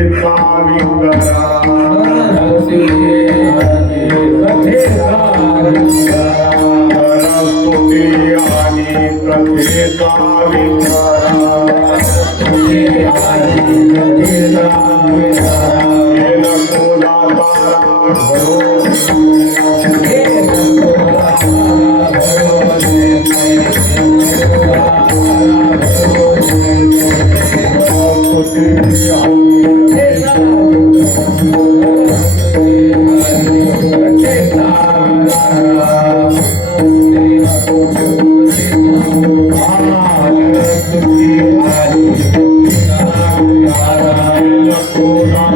कथेचा विंगरा स्तुती आणि कथेचा विंगरा कोला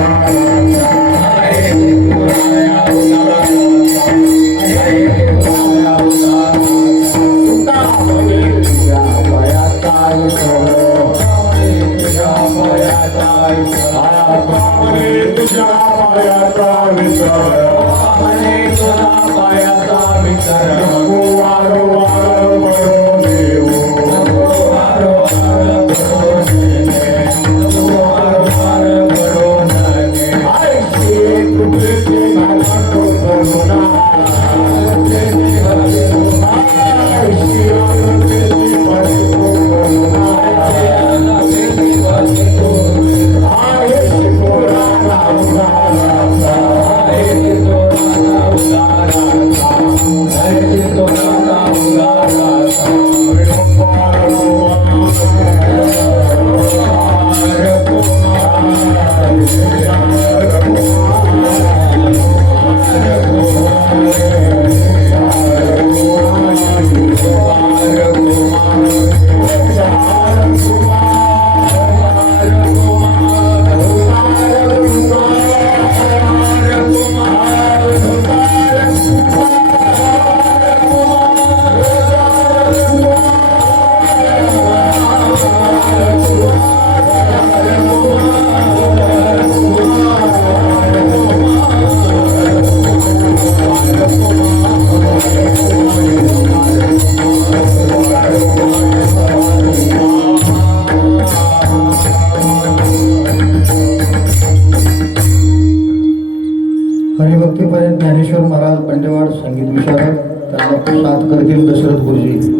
तारा ज्ञानेश्वर महाराज बंडेवाड संगीत विशारद, त्यांना साथ करतील दशरथ गुरुजी.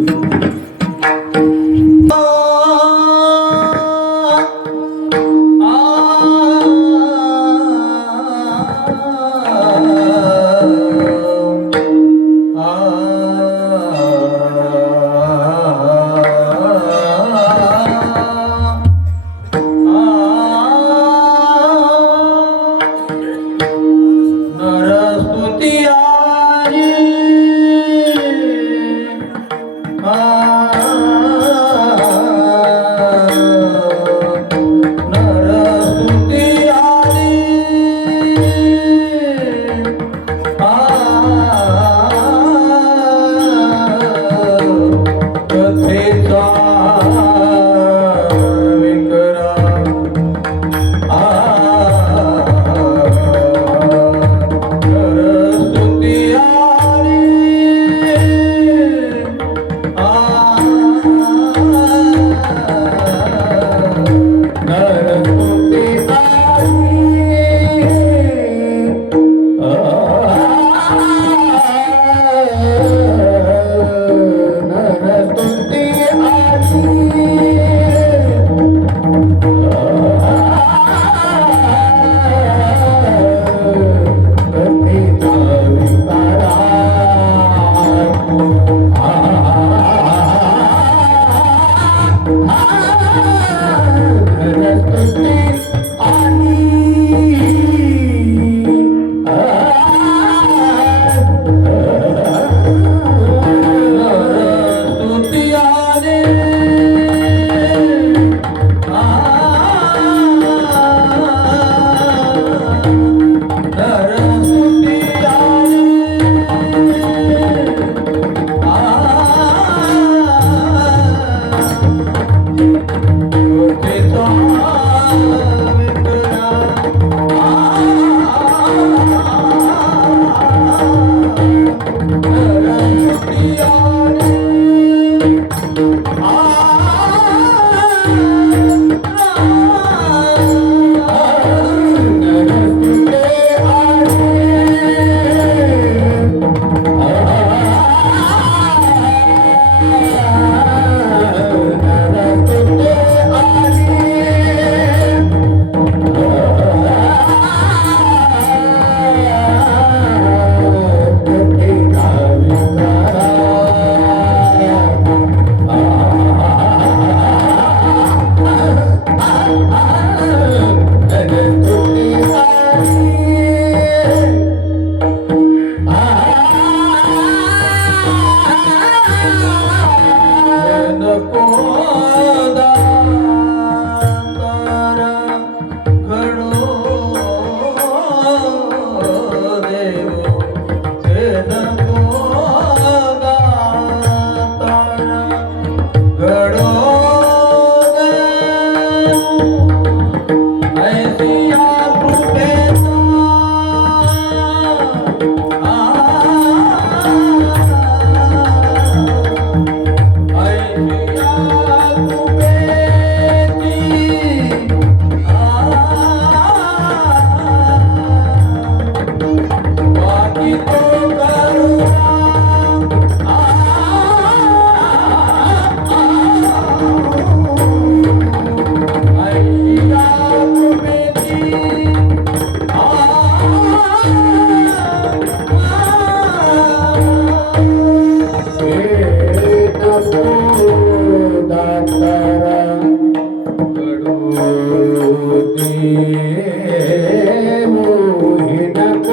मोहिन को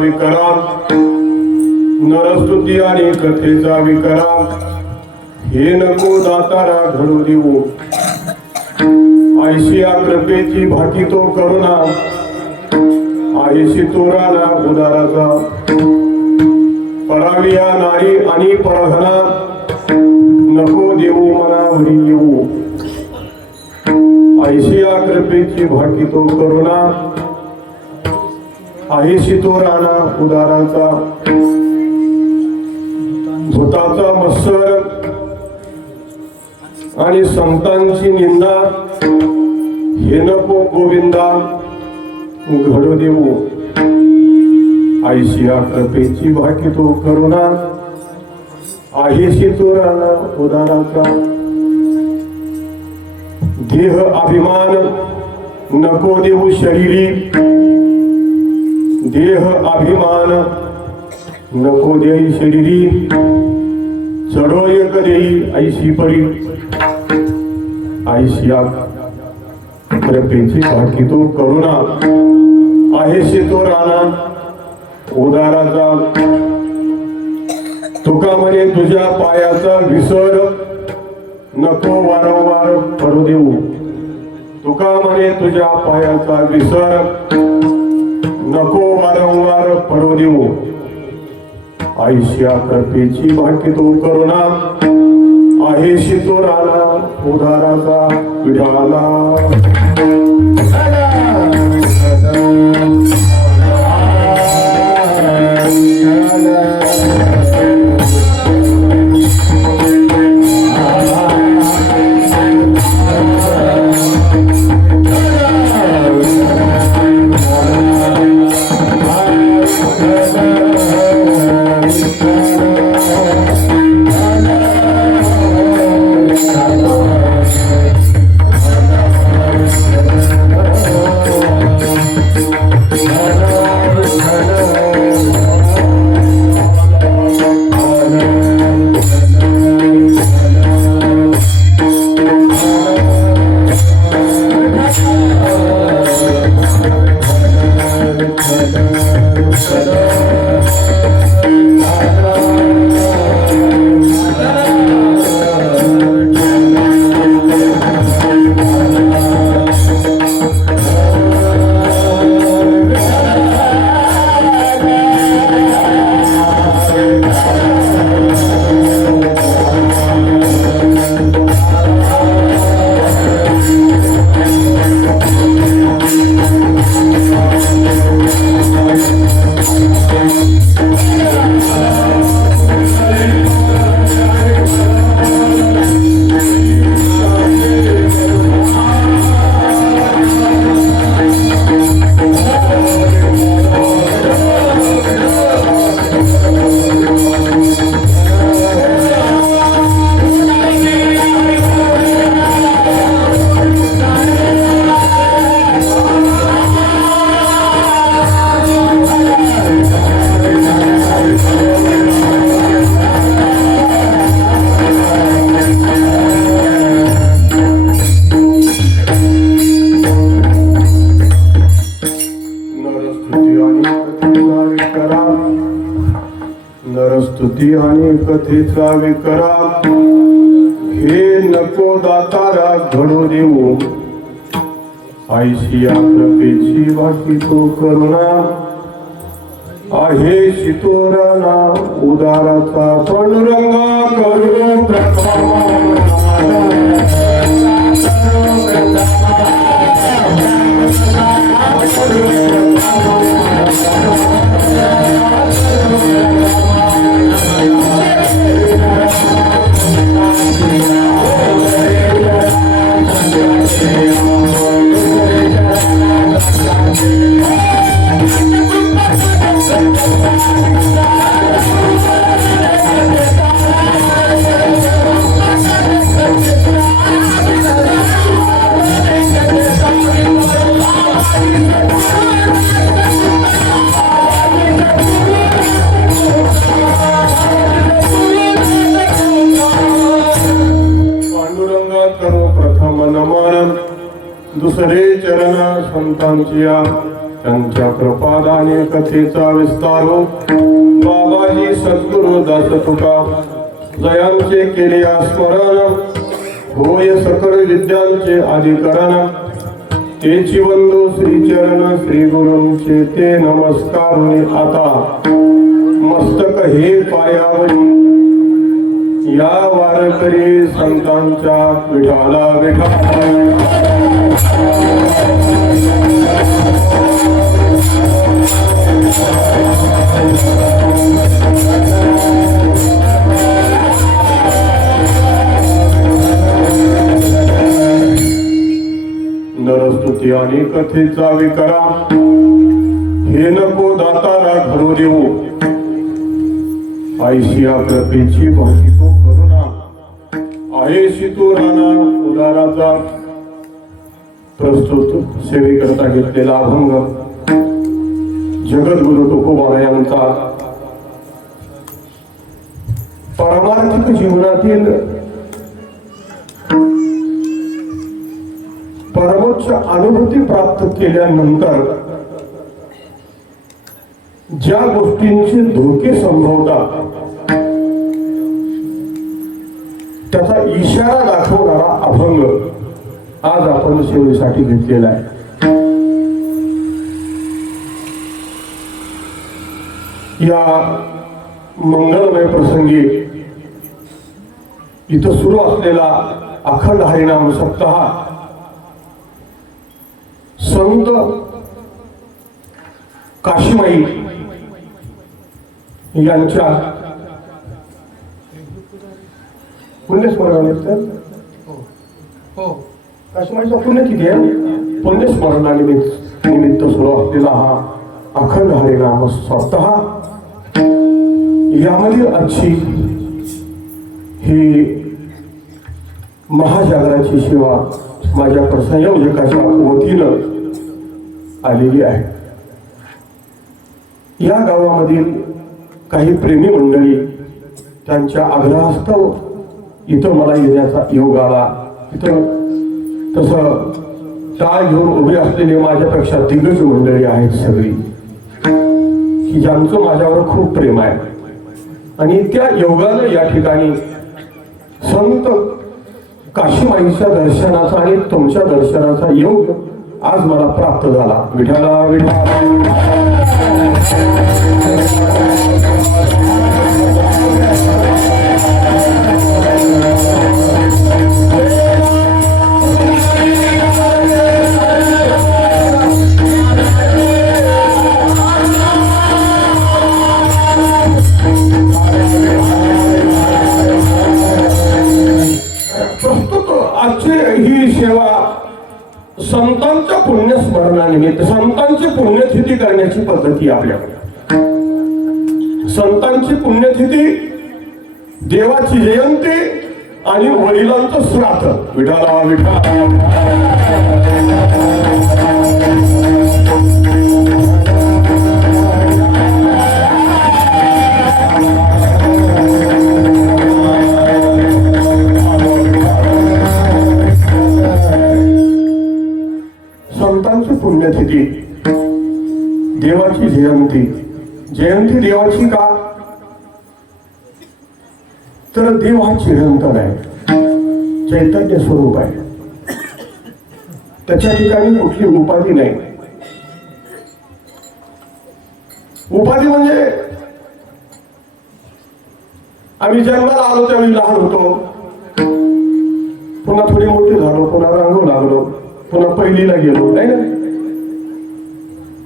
विकरा नरस्तुती आणि कथेचा विकरा हे नको दातारा घडू देऊ आयशिया कृपेची भाकी तो करुणा आयशी तोराला उदाराचा पराविया नारी आणि परधना नको देऊ मनावरी येऊ आयशिया कृपेची भाकी तो करुणा आयशी तोराला उदाराचा भूताचा मत्सर आणि संतांची निंदा हे नको गोविंदा घडू देऊ आयशिया कृपेची भाकी तो करुणा आयशी तोराला उदाराचा देह अभिमान नको देऊ शरीरी देह अभिमान नको देई शरीरी चढो एक देई ऐशी परी आयशिया कृपेची भाकी तो करुणा आहेशी तो राणा उदाराचा तुका म्हणे तुझ्या पायाचा विसर नको वारंवार पडू देऊ तुका म्हणे तुझ्या पायाचा विसर नको वारंवार पडू देऊ आयशिया कृपेची भाकी तो करुणा आहेशी तो राणा उदाराचा विढाला नरस्तुती आणि कथेचा विकरा हे नको दातारा घडू देऊ आयशिया कृपेची भाकी तो करुणा आहे शितोराला उदाराचा पांडुरंगा करू दुसरे चरण संतांची त्यांच्या कृपादाने कथेचा विस्तार हो. बाबाजी सद्गुरु दास तुका जयांचे केले स्मरण होय सकळ विद्यांचे अधिकरण तेची वंदो श्रीचरण श्री गुरूंचे ते नमस्कारुनी आता मस्तक हे पायावरी या वारकरी संतांच्या विठाला विठा नरस्तुती आणि कथेचा विकरा हे नको दातारा घडू देऊ आयशी कृपेची भक्तिको करुणा आहे तो राणा उदाराचा प्रस्तुत सेवेकरता घेतलेला अभंग जगद्गुरु तुकोबा यांचा पारमार्थिक जीवनातील परमोच्च अनुभूती प्राप्त केल्यानंतर ज्या गोष्टींचे धोके संभवतात त्याचा इशारा दाखवणारा अभंग आज आपण सेवेसाठी घेतलेला आहे. या मंगलमय प्रसंगी इथं सुरू असलेला अखंड हरिनाम सप्ताह संत काशीमाई यांच्या पुण्यस्मरणानिमित्त काशीमाईचा पुण्यतिथी आहे. पुण्यस्मरणानिमित्त सुरू असलेला हा अखंड हरिनाम सप्ताह यामधील आजची ही महाजागराची सेवा माझ्या संयोजकाच्या वतीनं आलेली आहे. या गावामधील काही प्रेमी मंडळी त्यांच्या आग्रहास्तव इथं मला येण्याचा योग आला. इथं तसं टाळ घेऊन उभी असलेली माझ्यापेक्षा दिग्गज मंडळी आहेत सगळी की ज्यांचं माझ्यावर खूप प्रेम आहे आणि त्या योगानं या ठिकाणी संत काशीमाईच्या दर्शनाचा आणि तुमच्या दर्शनाचा योग आज मला प्राप्त झाला. विठाला आजची ही सेवा संतांच्या पुण्यस्मरणानिमित्त संतांची पुण्यतिथी करण्याची पद्धती आपल्याकडे. संतांची पुण्यतिथी, देवाची जयंती आणि वडिलांचं श्राद्ध. विठाला विठा संतांची पुण्यतिथी, देवाची जयंती. जयंती देवाची का? तर देव हा चिरंतन आहे, चैतन्य स्वरूप आहे. त्याच्या ठिकाणी कुठली उपाधी नाही. उपाधी म्हणजे आम्ही जन्माला आलो त्यावेळी लहान होतो, पुन्हा थोडी मोठी झालो, पुन्हा रांगू लागलो, पुन्हा पहिलीला गेलो, नाही ना,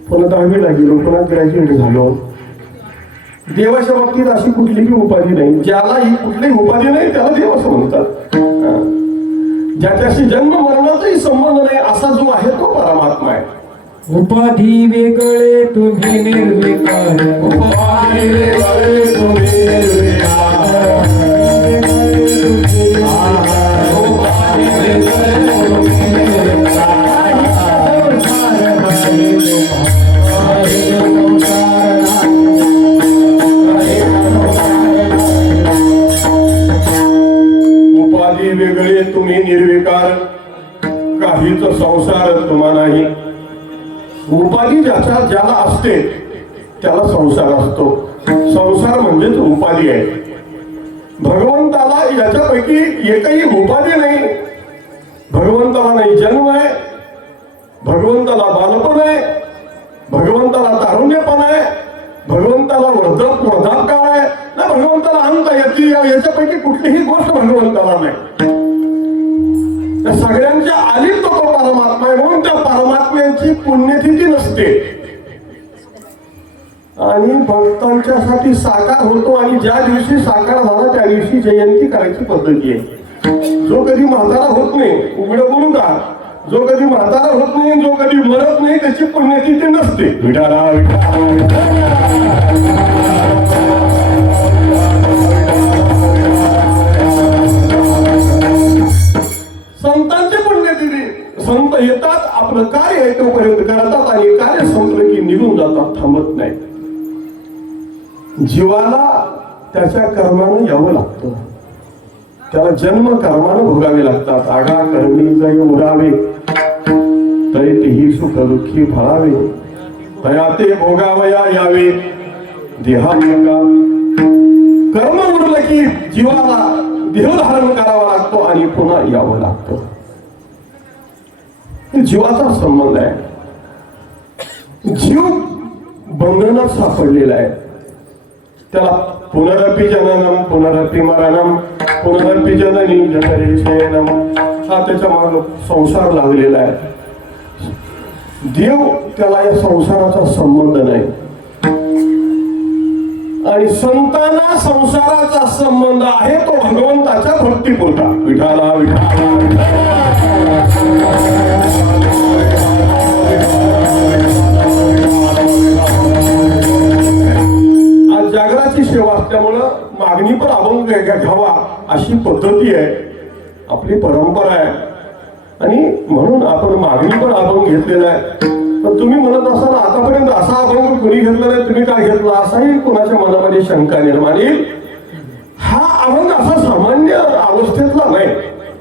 पुन्हा 10वीला गेलो, पुन्हा ग्रॅज्युएट झालो. देवाच्या बाबतीत अशी कुठलीही उपाधी नाही. ज्याला ही कुठलीही उपाधी नाही त्याला देव असं म्हणतात. ज्याच्याशी जन्म मरणाचाही संबंध नाही असा जो आहे तो परमात्मा आहे. उपाधी वेगळे तुम्ही निर्विकार, उपाधी वेगळे तुम्ही निर्विकार, उपाधी वेगळे तुम्ही निर्विकार. उपाधी वेगळे तुम्ही निर्विकार, काहीच संसार तुम्हा नाही. उपाधी ज्याला असते त्याला संसार असतो. संसार म्हणजेच उपाधी आहे. भगवंताला याच्यापैकी एकही उपाधी नाही. भगवंताला नाही जन्म आहे, भगवंताला बालपण आहे, भगवंताला तारुण्यपण आहे, भगवंताला वृद्धापकाळ आहे ना, भगवंताला अंत याच्यापैकी कुठलीही गोष्ट भगवंताला नाही. त्या सगळ्यांच्या आधीच तो परमात्मा आहे. म्हणून त्या परमात्म्याची पुण्यतिथी नसते आणि भक्तांच्यासाठी साकार होतो. आणि ज्या दिवशी साकार झाला त्या दिवशी जयंती करायची पद्धती आहे. जो कधी म्हातारा होत नाही, उघडं बोलू का, जो कधी म्हातारा होत नाही, जो कधी मरत नाही, त्याची पुण्यतिथी नसते. विठाला संतांची पुण्यतिथी. संत येतात, आपलं कार्य आहे तोपर्यंत करतात आणि कार्य संपलं की निघून जातात, थांबत नाही. जीवाला त्याच्या कर्मानं यावं लागतं. त्याला जन्म कर्मानं भोगावे लागतात. आगा कर्मी जय उरावे तरी तेही सुख दुःखी फळावे. तया ते भोगावया यावे देहात्मका. कर्म उरलं की जीवाला देह धारण करावा लागतो आणि पुन्हा यावं लागतं. हे जीवाचा संबंध आहे. जीव बंधनात सापडलेला आहे. त्याला पुनरपि जननम पुनरपि मरणम पुनरपि जननी जठरे शयनम हा त्याच्या मागे संसार लागलेला आहे. देव त्याला या संसाराचा संबंध नाही आणि संतांना संसाराचा संबंध आहे तो भगवंताच्या भक्तीपुरता. विठाला विठाला आज जागराची सेवा असल्यामुळं मागणी पण अभंग घ्यावा अशी पद्धती आहे, आपली परंपरा आहे. आणि म्हणून आपण मागणी पण अभंग घेतलेला आहे. पण तुम्ही म्हणत असाल आतापर्यंत असा अभंग कोणी घेतला नाही, तुम्ही काय घेतला, असाही कोणाच्या मनामध्ये शंका निर्माण येईल. हा अभंग असा सामान्य अवस्थेतला नाही.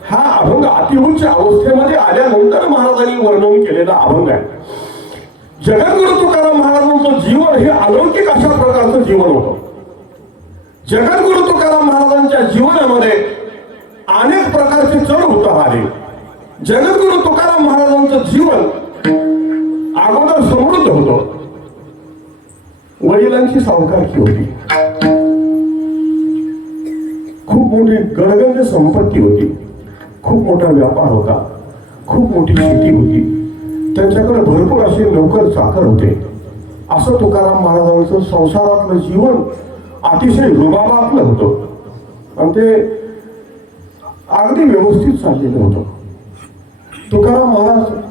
हा अभंग अतिउच्च अवस्थेमध्ये आल्यानंतर महाराजांनी वर्णन केलेला अभंग आहे. जगद्गुरु तुकाराम महाराजांचं जीवन हे अलौकिक अशा प्रकारचं जीवन होतं. जगद्गुरु तुकाराम महाराजांच्या जीवनामध्ये अनेक प्रकारचे चढ उतार आले. जगद्गुरु तुकाराम महाराजांचं जीवन अगोदर समृद्ध होतं. वडिलांची सावकारकी होती, खूप मोठी गडगंज संपत्ती होती, खूप मोठा व्यापार होता, खूप मोठी शेती होती, त्यांच्याकडे भरपूर असे नोकर चाकर होते. असं तुकाराम महाराजांचं संसारातलं जीवन अतिशय रुबाबातलं होतं आणि ते अगदी व्यवस्थित चाललेलं होतं. तुकाराम महाराज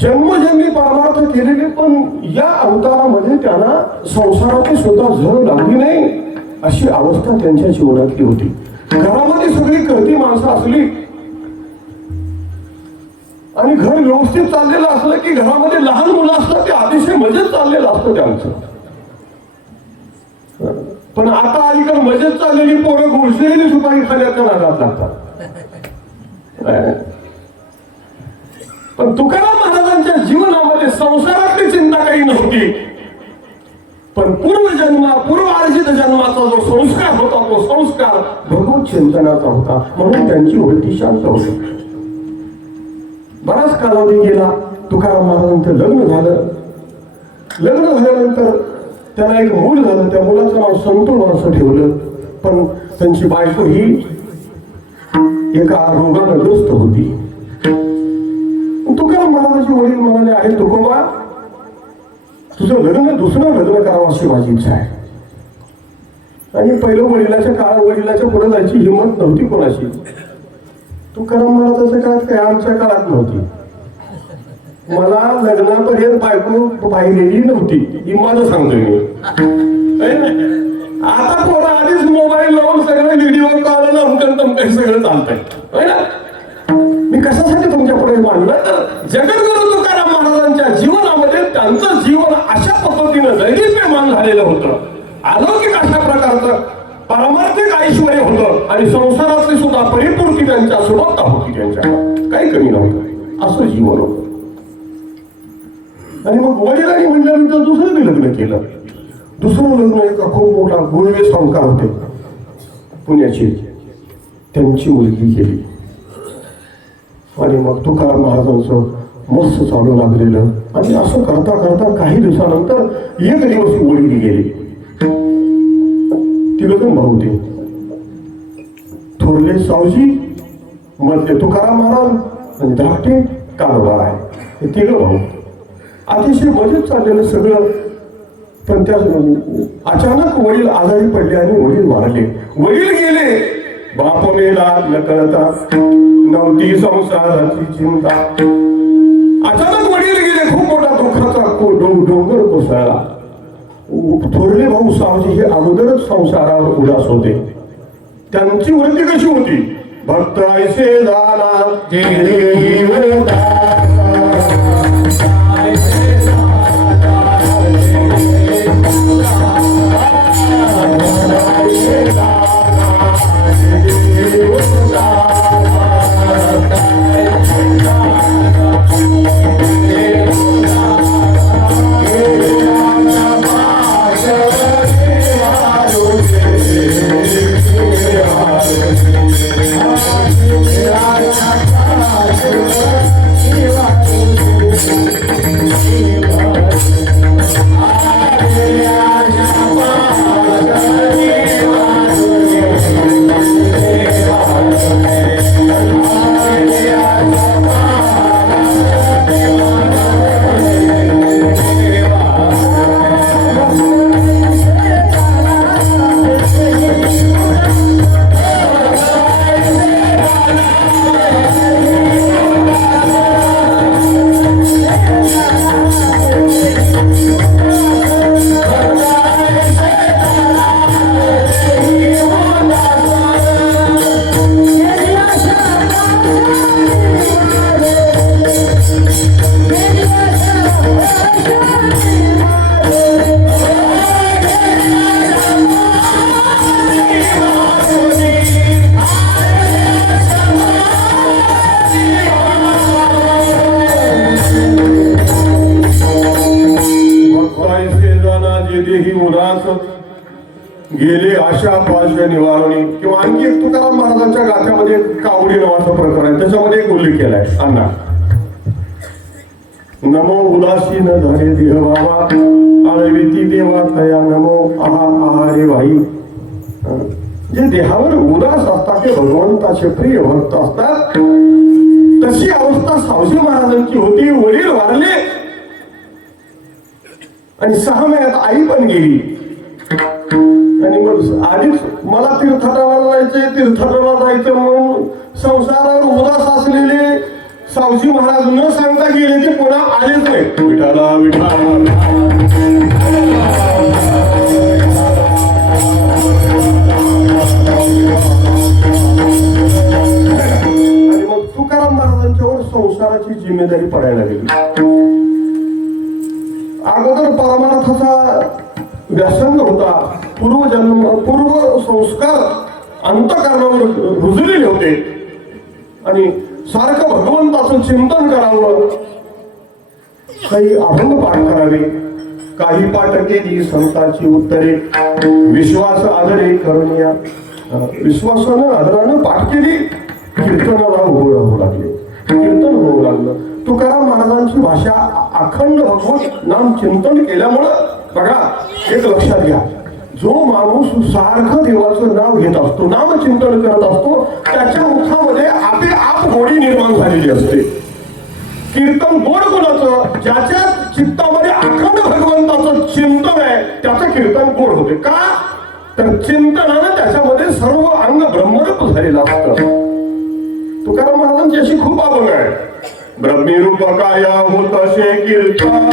जन्मजन्मी परमार्थ केलेले, पण या अवतारामध्ये त्यांना संसाराची सुद्धा झळ लागली नाही अशी अवस्था त्यांच्या जीवनातली होती. घरामध्ये सगळी करती माणसं असली आणि घर व्यवस्थित चाललेलं असलं की घरामध्ये लहान मुलं असतात ते अतिशय मजेत चाललेलं असतं त्यांचं. पण आता अलीकडे मजेत चाललेली पोरं गुळशेरी सुपारी खाण्याच्या नादात लागतात. पण तुकाराम महाराजांच्या जीवनामध्ये संसारातली चिंता काही नव्हती, पण पूर्वार्जित जन्माचा जो संस्कार होता तो संस्कार भगवत चिंतनाचा होता. म्हणून त्यांची वृत्ती शांत होती. बराच कालावधी गेला. तुकाराम महाराजांचं लग्न झालं. लग्न झाल्यानंतर त्याला एक मूल झालं. त्या मुलाचं नाव संतोष असं ठेवलं. पण त्यांची बायको ही एका रोगानं ग्रस्त होती. तुकाराम महाराजांचे वडील म्हणाले, अरे तुकोबा, तुझं लग्न दुसरं लग्न करावं अशी माझी इच्छा आहे. आणि पहिलं वडिलाच्या पुढे जायची हिंमत नव्हती कोणाशी. तुकाराम महाराजांच्या काळात काय आमच्या काळात नव्हती. मला लग्नापर्यंत बायको पाहिलेली नव्हती, ही माझं सांगतोय मी. आता पोरं आधीच मोबाईल लावून सगळं व्हिडिओ कॉल लावून तमकं सगळं चालतंय ना. मी कशासाठी तुमच्या पुढे मांडलं तर जगद्गुरु तुकाराम महाराजांच्या जीवनामध्ये त्यांचं जीवन अशा पद्धतीनं दैदिप्यमान झालेलं होतं. अलौकिक अशा प्रकारचं पारमार्थिक ऐश्वर्य होतं आणि संसारातली सुद्धा परिपूर्ती त्यांच्या सुबत्ता होती. त्यांच्या काही कमी नव्हतं. असं जीवन होतं. आणि मग वडिलांनी म्हटल्यानंतर दुसरं मी लग्न केलं. दुसरं लग्न एका खूप मोठा गुळवे सावकार होते पुण्याचे, त्यांची मुलगी गेली. आणि मग तुकाराम महाराजांचं मस्त चालू लागलेलं. आणि असं करता करता काही दिवसानंतर एक दिवस वडील गेले. तिघजण भाऊ ते, थोरले सावजी, मधले तुकाराम महाराज आणि धाकटे काळोबा आहे. हे तिघ भाऊ अतिशय मजेत चाललेलं सगळं. पण त्या अचानक वडील आजारी पडले आणि वडील वारले. वडील गेले, बाप मेला न कळता, नव्हती संसाराची चिंता. अचानक वडील गेले, खूप मोठा दुःखाचा डोंगर कोसळला. थोरले भाऊ सावजी हे अगोदरच संसारावर उदास होते. त्यांची वृत्ती कशी होती? भक्त ऐसे झाला गेले आशा पाश निवारणी. किंवा आणखी एक तुकाराम महाराजांच्या गाथ्यामध्ये कावडी नावाचं प्रकरण आहे, त्याच्यामध्ये एक उल्लेख केलाय. अण्णा नमो उदासीन झाले देह बाबा, आळविती देवा तया नमो आहा आहारे भाई. जे देहावर उदास असतात ते भगवंताचे प्रिय भक्त असतात. तशी अवस्था सावजी महाराजांची होती. वडील वारले आणि 6 महिन्यात आई पण गेली. आणि मग आधीच मला तीर्थाटनाला जायचं म्हणून संसारावर उदास असलेले सावजी महाराज न सांगता गेले, ते पुन्हा आलेच नाही. विठाला विठा. आणि मग तुकाराम महाराजांच्यावर संसाराची जिम्मेदारी पडायला गेली. अगोदर परमार्थाचा व्यासंग होता. पूर्व संस्कार अंतःकरणावर रुजलेले होते आणि सारखं भगवंताचं चिंतन करावं. काही अभंग पाठ करावे, काही पाठ केली संतांची उत्तरे. विश्वास आदरे करुनिया, विश्वासानं आदरानं पाठ केली. कीर्तनाला उभं राहू लागले, कीर्तन होऊ लागलं. तुकाराम महाराजांची भाषा अखंड भगवत नाम चिंतन केल्यामुळं बघा, एक लक्षात घ्या, जो माणूस सारखं देवाचं नाव घेत असतो, नामचिंतन करत असतो, त्याच्या मुखामध्ये आपोआप गोडी निर्माण झालेली असते. कीर्तन गोड कोणाचं? ज्याच्या चित्तामध्ये अखंड भगवंताचं चिंतन आहे त्याचं कीर्तन गोड होते. का? तर चिंतनानं त्याच्यामध्ये सर्व अंग ब्रह्मरूप झालेलं असतं. तुकाराम महाराजांची अशी खूप अभंग आहे. ब्रह्मीरूप काया होत असे कीर्तन,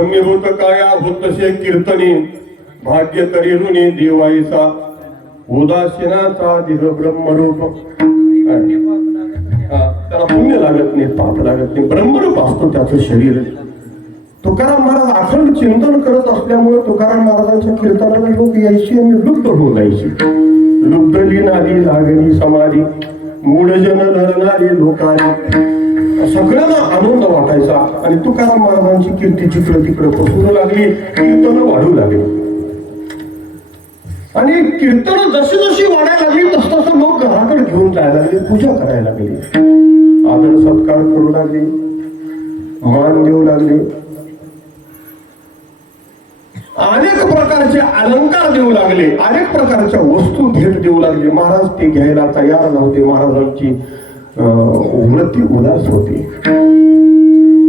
ब्रह्मीभूत काया होतसे कीर्तनी भाग्य तरी ऋणी देवाईचा उदासीनाचा दिग ब्रह्मरूप. त्याला पुण्य लागत नाही, पाप लागत नाही, ब्रह्मरूप असतो त्याचं शरीर. तुकाराम महाराज अखंड चिंतन करत असल्यामुळे तुकाराम महाराजांच्या कीर्तनाला लोक यायची आणि लुप्त होऊन जायची. लुब्धली नादी लागली समाधी मूळजन लढणारी लोकांनी सगळ्यांना आनंद वाटायचा. आणि तुकाराम महाराजांची कीर्ती जिकडे तिकडे पसरू लागली, कीर्तन वाढू लागली. आणि कीर्तन जशी जशी वाढायला लागली तस तसं लोक घराकडे घेऊन जायला लागले, पूजा करायला लागली, आदर सत्कार करू लागले, मान देऊ लागले, अनेक प्रकारचे अलंकार देऊ लागले, अनेक प्रकारच्या वस्तू भेट देऊ लागले. महाराज ते घ्यायला तयार नव्हते. महाराजांची वृत्ती उदास होती.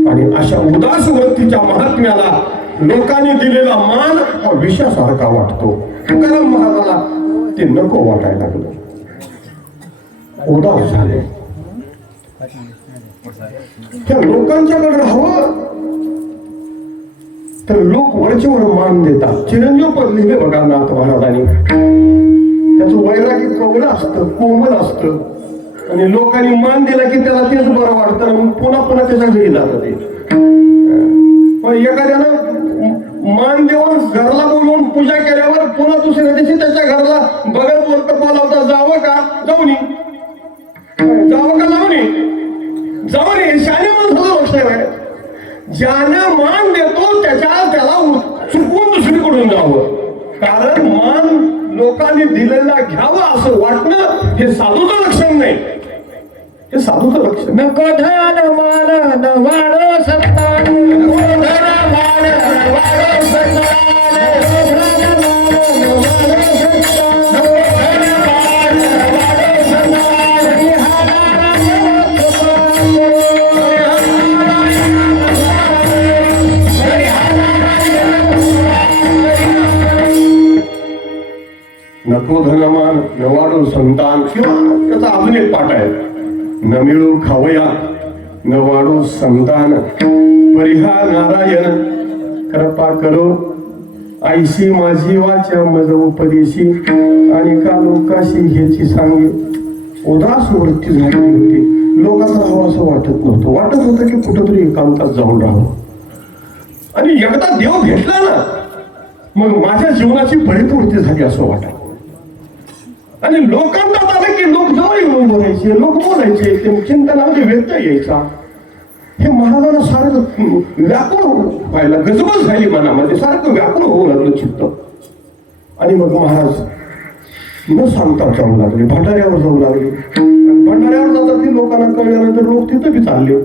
आणि अशा उदास वृत्तीच्या महात्म्याला लोकांनी दिलेला मान हा विषयासारखा वाटतो. तुकाराम महाराजाला ते नको वाटायला लागलं, उदास झाले. त्या लोकांच्याकडे राहावं तर लोक वरचेवर मान देतात. चिरंजीव पद लिहिले बघा नाथ महाराजांनी. त्याचं वैराग्य कवलं असतं, कोमल असतं. आणि लोकांनी मान दिला की त्याला तेच बरं वाटतं, पुन्हा पुन्हा त्याच्या घरी जातं ते. पण एखाद्यानं मान देऊन घरला बोलवून पूजा केल्यावर पुन्हा दुसऱ्या दिवशी त्याच्या घरला बगल बोलत बोलावता जावं का जाऊ नये, जावं का जाऊ नये, जाऊ नये. शाने माणसाचं लक्षण आहे. ज्यानं मान देतो त्याला चुकवून दुसरीकडून जावं. कारण मान लोकांनी दिलेला घ्यावा असं वाटणं हे साधूचं लक्षण नाही, हे साधूचं लक्षण. नको धन मान वाढो सत्तान, नको धन मान वाढो सत्तान, नको धनमान न वाढो संतान. किंवा त्याचा अजून एक पाठ आहे, न मिळू खावया न वाढो संतान, परिहा नारायण कृपा करो आईशी माझी वाचा मज उपदेशी, आणि का लोकाशी ह्याची सांगे. उदास वृत्ती झाली होती. लोकांना राहावं असं वाटत नव्हतं. वाटत होतं की कुठंतरी एकांतात जाऊन राहावं. आणि एकदा देव भेटला ना मग माझ्या जीवनाची परिपूर्ती झाली असं वाटत. आणि लोकांना आलं की लोक जवळ येऊन बोलायचे, लोक बोलायचे, ते चिंतनामध्ये व्यत्यय यायचा. हे महाराजांना सारखं व्याकुळ व्हायला, गजबज झाली मनामध्ये, सारखं व्याकुळ होऊ लागलं चित्त. आणि मग महाराज न सांगता जाऊ लागले, भंडाऱ्यावर जाऊ लागले. भंडाऱ्यावर जातात ती लोकांना कळल्यानंतर लोक तिथं बी चालले.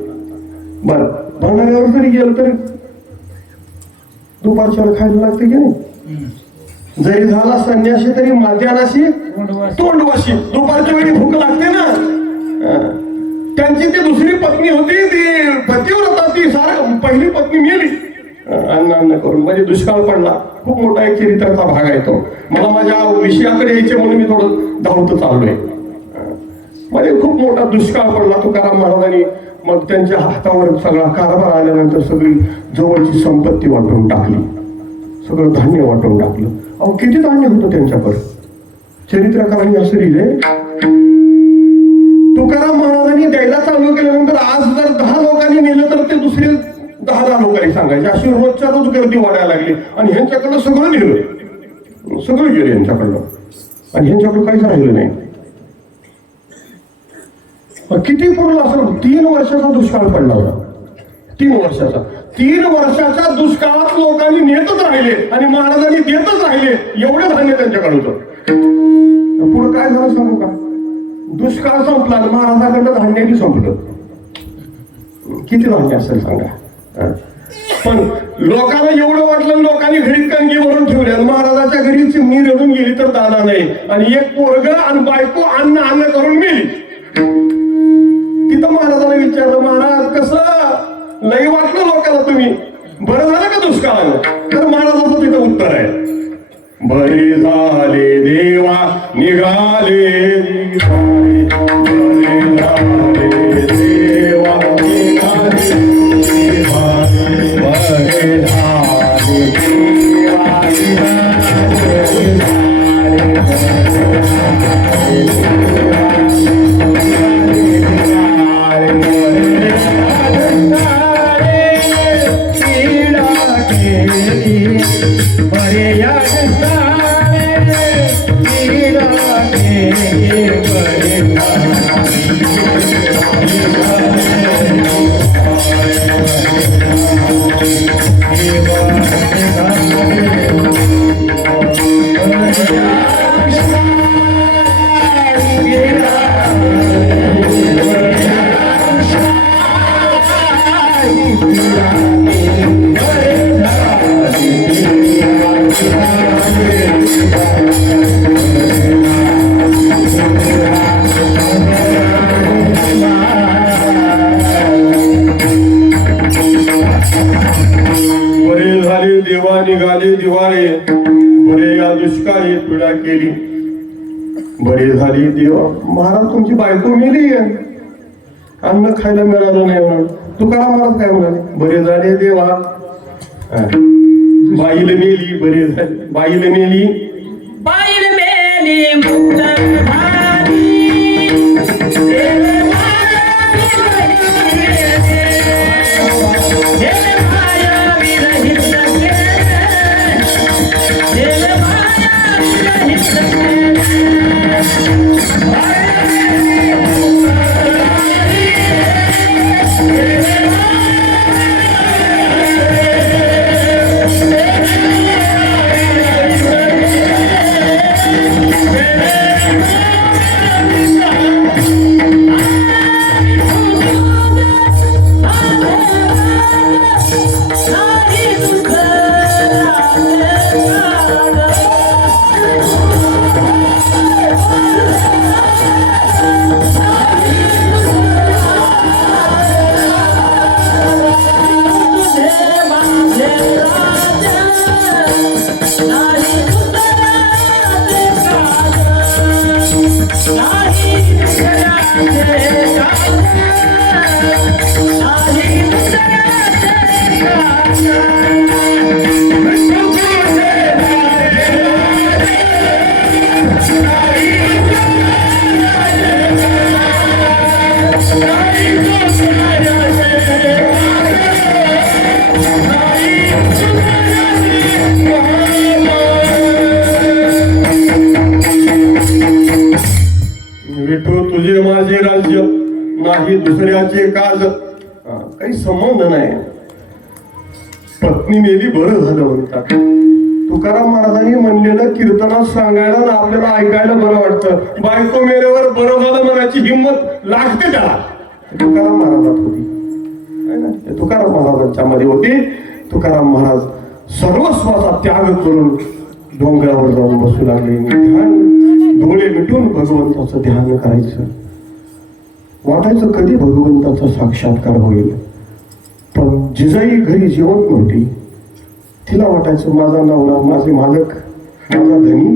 बरं, भंडाऱ्यावर जरी गेलं तरी दुपारच्याला खायला लागते की नाही. जरी झाला संन्यासी तरी माध्यानाशी तोंडवाशी. दुपारच्या वेळी भूक लागते ना. त्यांची ती दुसरी पत्नी होती, ती पतिव्रता, ती सारं पहिली पत्नी मेली अन्न करून. म्हणजे दुष्काळ पडला. खूप मोठा एक चरित्राचा भाग आहे तो. मला माझ्या विषयाकडे यायचे म्हणून मी थोडं धावत चाललोय. म्हणजे खूप मोठा दुष्काळ पडला तुकाराम महाराजांनी. मग त्यांच्या हातावर सगळा कारभार आल्यानंतर सगळी जवळची संपत्ती वाटून टाकली, सगळं धान्य वाटून टाकलं. अहो किती धान्य होतं त्यांच्याकडे. चरित्रकारांनी असं लिहिले, तुकाराम महाराजांनी द्यायला चालू केल्यानंतर आज जर 10 लोकांनी नेलं तर ते दुसरे 10 लोकांनी सांगायचे. अशी रोजच्या रोज गर्दी वाढायला लागली. आणि ह्यांच्याकडनं सगळं नेलं, सगळं गेलं यांच्याकडनं. आणि ह्यांच्याकडं काहीच राहिलं नाही. किती पुरला असं. 3 वर्षाचा दुष्काळ पडला होता. 3 वर्षाचा. 3 वर्षाच्या दुष्काळात लोकांनी नेतच राहिले आणि महाराजांनी देतच राहिले. एवढं धान्य त्यांच्याकडे होतं. पुढे काय झालं सांगू का. दुष्काळ संपला, महाराजांकडलं धान्यही संपलं. किती धान्य असेल सांगा. पण लोकांना एवढं वाटलं, लोकांनी घरी कणगी भरून ठेवल्या. महाराजाच्या घरी चिमणी रडून गेली तर दाना नाही. आणि एक पोरग आणि बायको अन्न करून गेली. तिथं महाराजांना विचारलं, महाराज कसं लई वाटलं लोकांना, तुम्ही बरं झालं का दुष्काळानं. तर महाराजाचं तिथं उत्तर आहे, बरे झाले देवा निघाले, बरे झाले देवा निघाले, बरे झाले गेली बरे या बरे झाले देवा निघाले दिवाळे बरे या दुष्काळी पीडा केली बरे झाली देवा महाराज तुमची बायको मेली अन्न खायला मिळालं नाही म्हणून तुकाराम महाराज काय म्हणाले बरे झाले देवा बाईला मेली बरे झाले बाईला मेली बाईल मेली मुक्तन भारी देव माया विरहित केले देव माया विरहित विठू तुझे माझे राज्य नाही दुसऱ्याचे काज काही संबंध नाही पत्नी मेली बरं झालं म्हणतात तुकाराम महाराजांनी म्हणलेलं कीर्तनात सांगायला ना आपल्याला ऐकायला बरं वाटतं बायको मेल्यावर बरं झालं म्हणायची हिंमत लागते त्याला तुकाराम महाराजात होती है ना? ते तुकाराम महाराजांच्या मध्ये होती तुकाराम महाराज सर्वस्वाचा त्याग करून डोंगरावर जाऊन बसू लागले ध्यान डोळे मिटून भगवंताचं ध्यान करायचं वाटायचं कधी भगवंताचा साक्षात्कार होईल पण जिजाई घरी जेवत नव्हती तिला वाटायचं माझा नवरा माझे मालक माझा धनी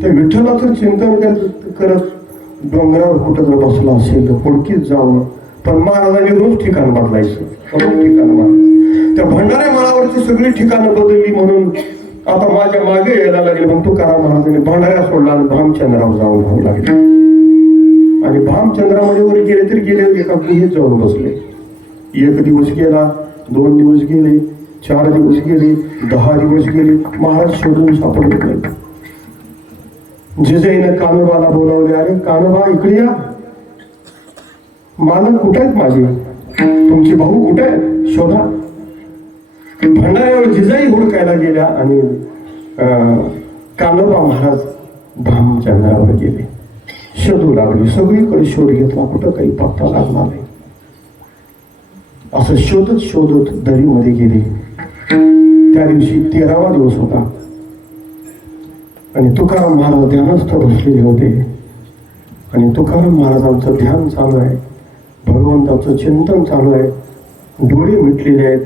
त्या विठ्ठलाचं चिंतन करत डोंगरावर कुठं जर बसला असेल तर पुडकीत जावं पण महाराजांनी रोज ठिकाण बदलायचं रोज ठिकाण बदलायचं त्या भंडाऱ्या माळावरची सगळी ठिकाणं बदलली म्हणून आता माझ्या मागे यायला लागले पण तुकाराम महाराजांनी भंडाऱ्या सोडला आणि भामचंद्रावर जाऊन राहू लागले आणि भामचंद्रामध्ये वर गेले तर गेले एका गुहेत जाऊन बसले 1 दिवस गेला 2 दिवस गेले 4 दिवस गेले 10 दिवस गेले महाराज शोधून सापडत नाही जिजाईनं कानोबाला बोलावले अरे कानोबा इकडे या मालक कुठे आहेत माझे तुमचे भाऊ कुठे आहेत शोधा भंडाऱ्यावर जिजाई हुडकायला गेल्या आणि कानोबा महाराज भामचंद्रावर गेले शोधू लागले सगळीकडे शोध घेतला कुठं काही पत्ता लागला नाही असं शोधत शोधत दरीमध्ये गेले त्या दिवशी 13वा दिवस होता आणि तुकाराम महाराज ध्यानस्थ बसलेले होते आणि तुकाराम महाराजांचं ध्यान चालू आहे भगवंताचं चिंतन चालू आहे डोळे मिटलेले आहेत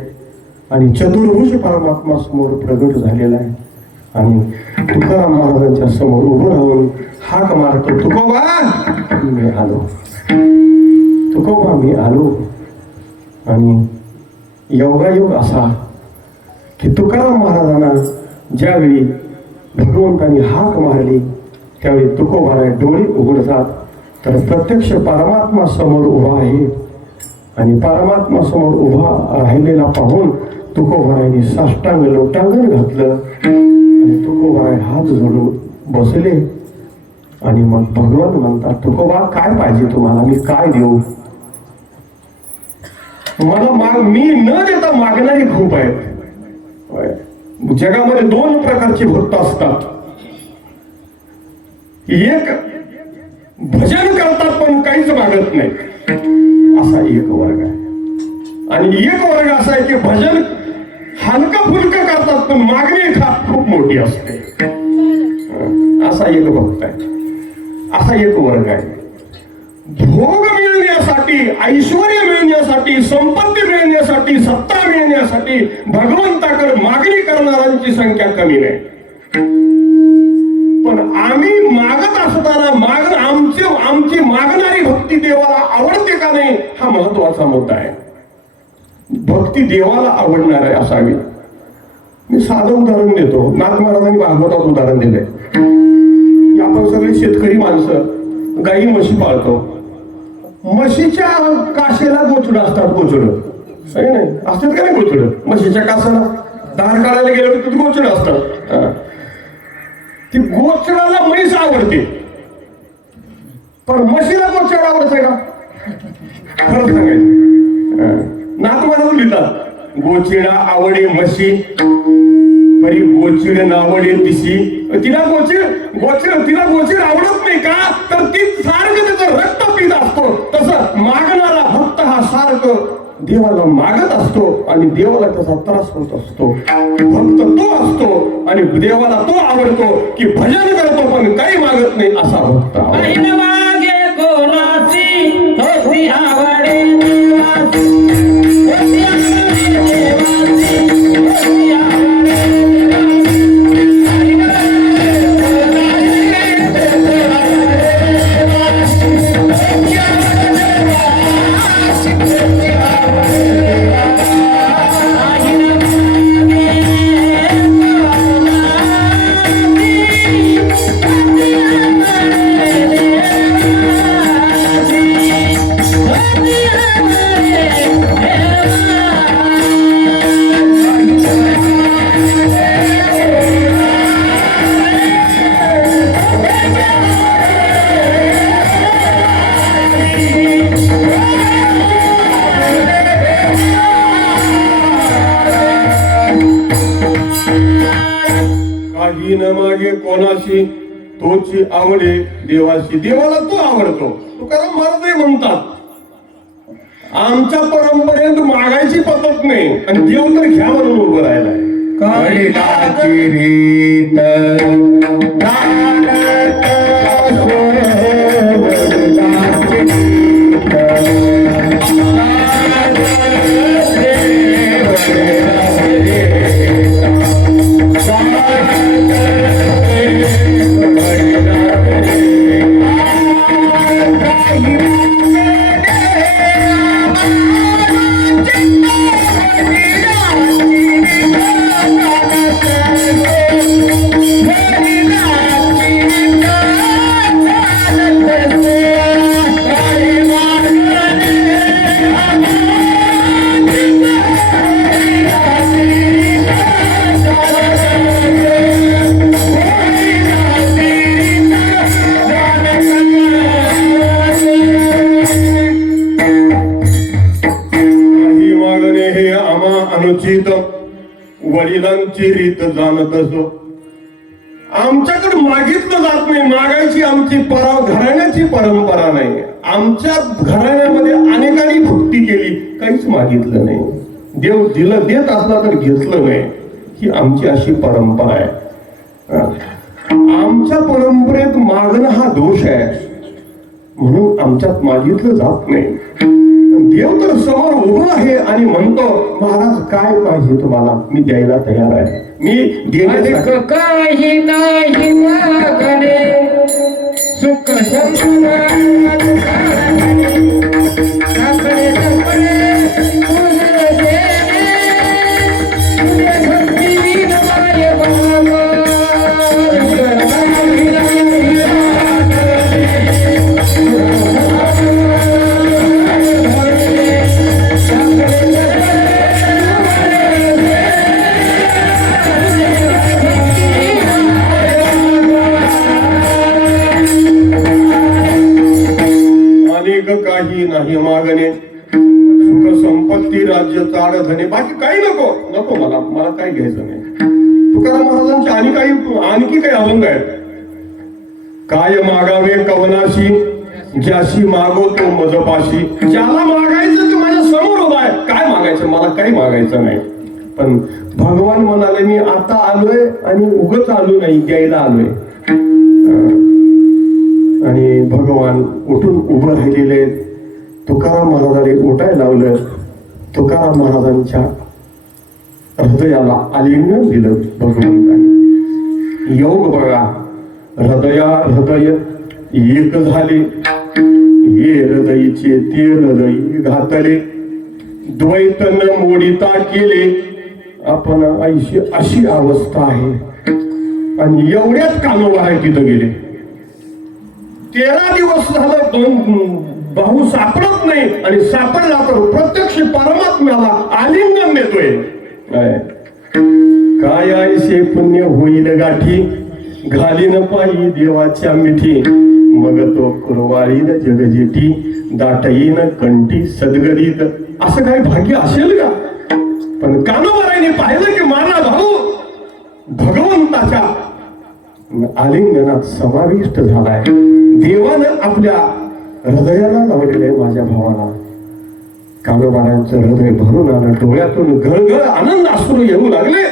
आणि चतुर्भुज परमात्मा समोर प्रगट झालेला आहे आणि तुकाराम महाराजांच्या समोर उभं राहून हाक मारतो तुकोबा मी आलो तुकोबा मी आलो आणि योगायोग असा की तुकाराम महाराजांना ज्यावेळी भगवंतांनी हाक मारली त्यावेळी तुकोबाला डोळे उघडतात तर प्रत्यक्ष परमात्मा समोर उभा आहे आणि परमात्मा समोर उभा राहिलेला पाहून तुकोबारायांनी साष्टांग लोटांगण घातलं आणि तुकोबाराय हात जोडून बसले. आणि मग भगवान म्हणतात, तुकोबा काय पाहिजे तुम्हाला, मी काय देऊ? मला मी न देता मागणारी खूप आहेत. जगामध्ये दोन प्रकारचे भक्त असतात. एक भजन करतात पण काहीच मागत नाही, असा एक वर्ग आहे. आणि एक वर्ग असा आहे की भजन हलका फुलका करतात पण मागणी खूप मोठी असते. असा एक भक्त आहे, असा एक वर्ग आहे. भोग मिळण्यासाठी, ऐश्वर्य मिळण्यासाठी, संपत्ती मिळण्यासाठी, सत्ता मिळण्यासाठी भगवंताकडे मागणी करणाऱ्यांची संख्या कमी नाही. पण आम्ही मागत असताना आमची मागणारी भक्ती देवाला आवडते का नाही, हा महत्वाचा मुद्दा आहे. भक्ती देवाला आवडणार आहे असावी. मी साधं उदाहरण देतो. नाथ महाराजांनी भागवतात उदाहरण दिलंय. आपण सगळे शेतकरी माणसं गाई म्हशी पाळतो. म्हशीच्या काशेला गोचड असतात. गोचड सही नाही असतात का नाही? गोचड म्हशीच्या कासाला धार काढायला गेलं तर गोचड असतात. ती गोचडाला म्हैस आवडते पण म्हशीला गोचड आवडतंय का? खरं सांगायचं. नाथ महाराज लिहितात, गोचिडा आवडे म्हशी परी गोचिड नावडे दिशी. तिला गोचिड आवडत नाही का? तर ती सारखं त्याचं रक्त पीत असतो. तसं मागणारा भक्त हा सारखं देवाला मागत असतो आणि देवाला त्याचा त्रास होत असतो. भक्त तो असतो आणि देवाला तो आवडतो की भजन करतो पण काही मागत नाही असा भक्त. बहीण मागे कोणाची होती आवडे देवाची, होती आवडे देवाची, होती आवडे काही न मागे कोणाशी तोची आवडे देवाशी. देवाला तो आवडतो. तुकाराम महाराज म्हणतात, आमच्या परंपरेत मागायची पद्धत नाही आणि देव तर घ्या म्हणून उभं राहिलाय. कळीलाची रीत अनुचित वडिलांची रीत जाणत असो. आमच्याकडे मागितलं जात नाही. मागायची आमची घराण्याची परंपरा नाही. आमच्या घराण्यामध्ये अनेकांनी भक्ती केली, काहीच मागितलं नाही. देव दिलं देत असला तर घेतलं नाही. ही आमची अशी परंपरा आहे. आमच्या परंपरेत मागणं हा दोष आहे म्हणून आमच्यात मागितलं जात नाही. देव तर समोर उभं आहे आणि म्हणतो, महाराज काय पाहिजे तुम्हाला, मी द्यायला तयार आहे. मी देण्यासाठी काही नाही मागणे सुख घ्यायचं नाही. तुकाराम महाराजांचे आणखी काही अभंग आहेत. काय मागावे कवनाशी, ज्याशी मागवतो मजपाशी. ज्याला मागायचं ते माझ्या समोर उभा आहे. काय मागायचं, मला काही मागायचं नाही. पण भगवान म्हणाले मी आता आलोय आणि उगच आलो नाही, द्यायला आलोय. आणि भगवान उठून उभं राहिलेले. तुकाराम महाराजांनी उठायला लावलं. तुकाराम महाराजांच्या हृदयाला आलिंगन दिलं भगवंताने. योग बघा, हृदय एक झाले. हे हृदयचे ते हृदय घातले. द्वैतन मोडिता केले. आपण अशी अवस्था आहे. आणि एवढ्याच कामावर आहे तिथं गेले. 13 दिवस झालं भाऊ सापडत नाही. आणि सापडला तर प्रत्यक्ष परमात्म्याला आलिंगन देतोय. काय ऐसे पुण्य होईल गाठी, घालीन पायी देवाच्या मिठी. मग तो कुरवाळीन जगजेठी, दाटईन कंठी सदगरीत. असं काही भाग्य असेल का? पण कानोबाराने पाहिलं की माझा भाऊ भगवंताच्या आलिंगनात समाविष्ट झालाय. देवानं आपल्या हृदयाला लावलेलं आहे माझ्या भावाला. कानोबारांचं हृदय भरून आलं. डोळ्यातून गळगळ आनंद अश्रू येऊ लागले.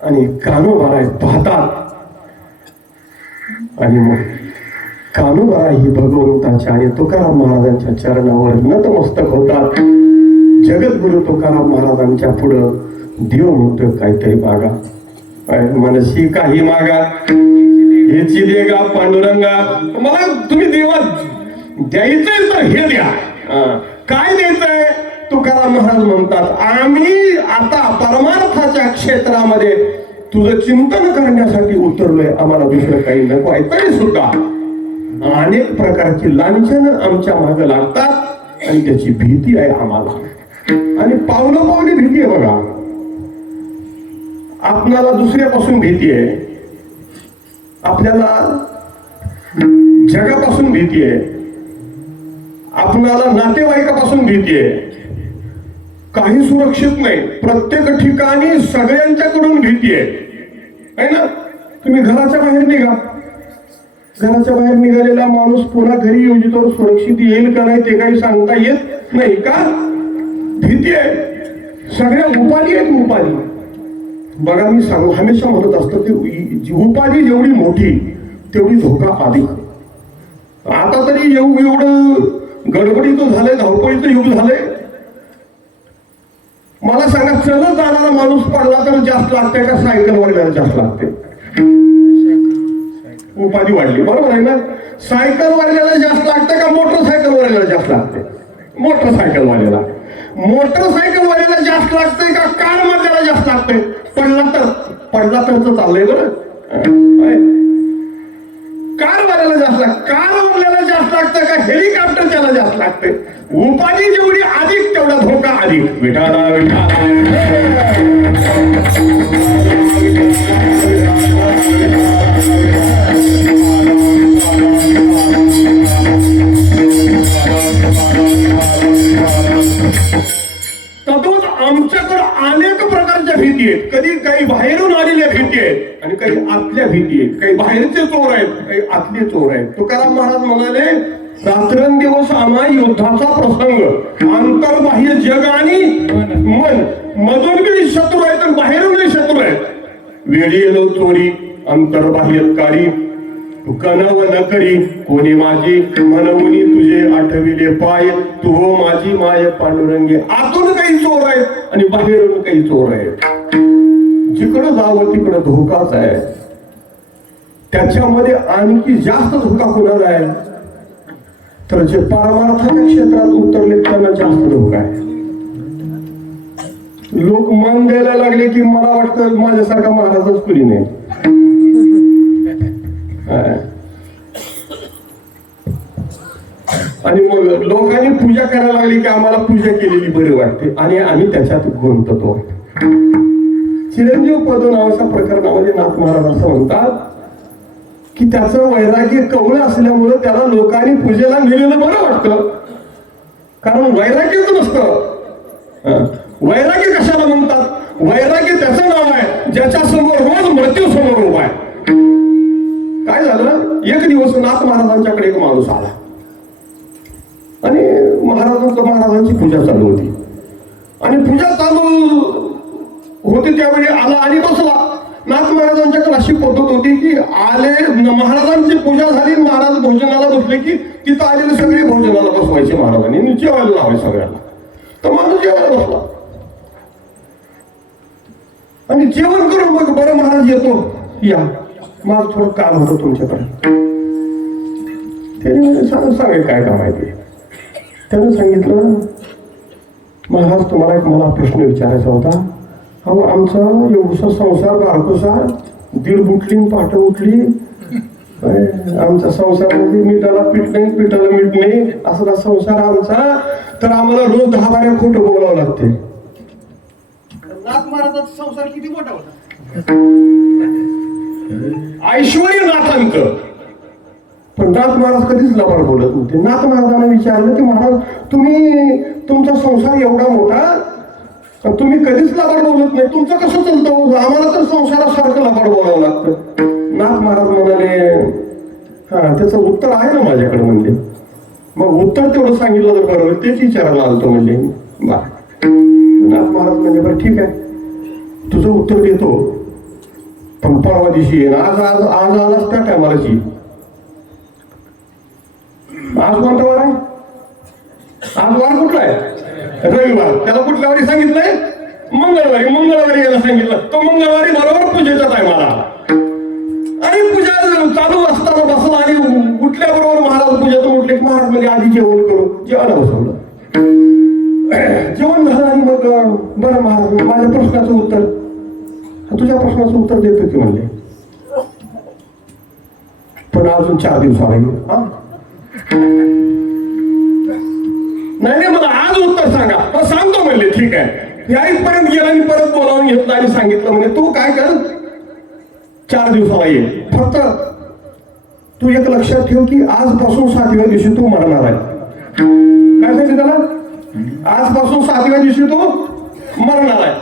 आणि कानोबारा पाहतात. आणि मग कानोबारा ही भगवंताच्या आणि तुकाराम महाराजांच्या चरणावर नतमस्तक होतात. जगद्गुरु तुकाराम महाराजांच्या पुढं देव म्हणतोय काहीतरी मागा. मनसी काही मागा, हेची देगा पांडुरंगा. मला तुम्ही देवा द्यायचंय तर हे द्या. काय द्यायचंय? तुकाराम महाराज म्हणतात आम्ही आता परमार्थाच्या क्षेत्रामध्ये तुझं चिंतन करण्यासाठी उतरलोय. आम्हाला दुसरं काही नको आहे. तरी सुद्धा अनेक प्रकारची लांछन आमच्या मागे लागतात आणि त्याची भीती आहे आम्हाला. आणि पावलं पावली भीती आहे बघा. आपल्याला दुसऱ्यापासून भीती आहे. आपल्याला जगापासून भीती आहे. आपल्याला नातेवाईकापासून भीती आहे. काही सुरक्षित नाही. प्रत्येक ठिकाणी सगळ्यांच्याकडून भीती आहे ना. तुम्ही घराच्या बाहेर निघा. घराच्या बाहेर निघालेला माणूस पुन्हा घरी योजितोवर सुरक्षित येईल का नाही ते काही सांगता येत नाही. का? भीती आहे. सगळ्या उपाधी आहेत. उपाधी बघा, मी हमेशा म्हणत असतो की उपाधी जेवढी मोठी तेवढी धोका अधिक. आता तरी एवढं गडबडीचं झालंय, धावपळीचं युग झालंय. मला सांगा, चलत जाणारा माणूस पडला तर जास्त लागते का सायकल वाल्याला जास्त लागते? उपाधी वाढली, बरोबर आहे ना. सायकल वाल्याला जास्त लागते का मोटरसायकल वाल्याला जास्त लागते? मोटरसायकल वाल्याला. मोटरसायकल वाल्याला जास्त लागते का कार मधल्याला जास्त लागते? पडला तर चाललंय बरं. कार वाल्याला जास्त लागते. कार वाल्याला जास्त लागतं का हेलिकॉप्टर त्याला जास्त लागते? उपाधी जेवढी अधिक तेवढा धोका अधिक. विठाला तद्वत आमच्याकडे अनेक प्रकारच्या भीती आहेत. कधी काही बाहेरून आलेल्या भीती आहेत आणि काही आतल्या भीती आहेत. काही बाहेरचे चोर आहेत, काही आतले चोर आहेत. तुकाराम महाराज म्हणाले रात्रंदिवस आम्हा युद्धाचा प्रसंग. अंतर्बाह्य जग आणि मन मधून बी शत्रू आहेत आणि बाहेरून शत्रू आहेत. वेळी येलो चोरी अंतर्बाह्यकारी. कनव न करी कोणी माझी मनवुनी तुझे आठविले पाय. तू हो माझी माय पांडुरंगे. आतून काही चोर आहेत आणि बाहेरून काही चोर आहेत. जिकडं जावं तिकडं धोकाच आहे. त्याच्यामध्ये आणखी जास्त धोका कोणाला आहे तर जे परमार्थाच्या क्षेत्रात उतरले त्यांना जास्त धोका आहे. लोक मान द्यायला लागले की मला वाटतं माझ्यासारखा महाराजच कुणी नाही. आणि मग लोकांनी पूजा करायला लागली की आम्हाला पूजा केलेली बरी वाटते आणि आम्ही त्याच्यात गुंततो. चिरंजीव पद नावाच्या प्रकरणामध्ये नाथ महाराज असं म्हणतात की त्याचं वैराग्य कवळ असल्यामुळे त्याला लोकांनी पूजेला नेलेलं बरं वाटतं. कारण वैराग्यच नसतं. वैराग्य कशाला म्हणतात? वैराग्य त्याचं नाव आहे ज्याच्या समोर रोज मृत्यू समोर उभा आहे. काय झालं, एक दिवस नाथ महाराजांच्याकडे एक माणूस आला आणि महाराजांची पूजा चालू होती आणि पूजा चालू होती त्यावेळी आला आणि बसला. नाथ महाराजांच्याकडे अशी पद्धत होती की आले महाराजांची पूजा झाली, महाराज भोजनाला बसले की तिथं आलेले सगळे भोजनाला बसवायचे महाराजांनी आणि जेवायला लावायचे सगळ्यांना. तर माणूस जेवायला बसला आणि जेवण करून मग बरं महाराज येतो या, माझं थोडं काम होतं तुमच्याकडे. त्याने सांगेल काय काम आहे ते. त्यानं सांगितलं, महाराज तुम्हाला एक मला प्रश्न विचारायचा होता. अहो आमचा एवढसा संसार बारकोसा, 1.5 बुटली पाठ उठली, आमच्या संसारामध्ये मिठाला पीठ नाही, पिठाला मीठ नाही, असा संसार आमचा. तर आम्हाला रोज 10-12 खोटं बोलावं लागते. नाथ महाराजांचा संसार किती मोठा होता. ऐश्वर्य नाथांक. पण नाथ महाराज कधीच लबाड बोलत नव्हते. नाथ महाराजांना विचारलं की महाराज तुम्ही तुमचा संसार एवढा मोठा, तुम्ही कधीच लबाड बोलत नाही, तुमचं कसं चालतं, आम्हाला तर संसारासारखं लबाड बोलावं लागतं. नाथ महाराज म्हणाले, हा त्याचं उत्तर आहे ना माझ्याकडे म्हणले. मग उत्तर तेवढं सांगितलं तर बरोबर, तेच विचारायला आलतो म्हणले. बा नाथ महाराज म्हणजे बरं ठीक आहे तुझं उत्तर देतो, पण परवा दिवशी येईन. आज आज आज आलाच त्या टायमालाच येईल. आज कोणता वार आहे, आज वार कुठला आहे, रविवार. त्याला कुठल्या वारी सांगितलंय, मंगळवारी यायला सांगितलं. तो मंगळवारी बरोबर पूजेचा टायमाला आणि पूजा चालू असताना बसला आणि उठल्याबरोबर महाराज पूजेतून उठले की महाराज म्हणजे आधी जेवण करू. जेवायला बसवलं, जेवण झालं आणि मग बरं महाराज माझ्या प्रश्नाचं उत्तर, तुझ्या प्रश्नाचं उत्तर देतो की म्हणले, पण अजून 4 दिवसाला येईल. नाही मला आज उत्तर सांगा. मग सांगतो म्हणले ठीक आहे. या इथपर्यंत गेला आणि परत बोलावून घेतलं आणि सांगितलं म्हणजे तू काय कर 4 दिवसाला ये, फक्त तू एक लक्षात ठेव की आजपासून 7व्या दिवशी तू मरणार आहे. काय सांगितलं त्याला, आजपासून 7व्या दिवशी तू मरणार आहे.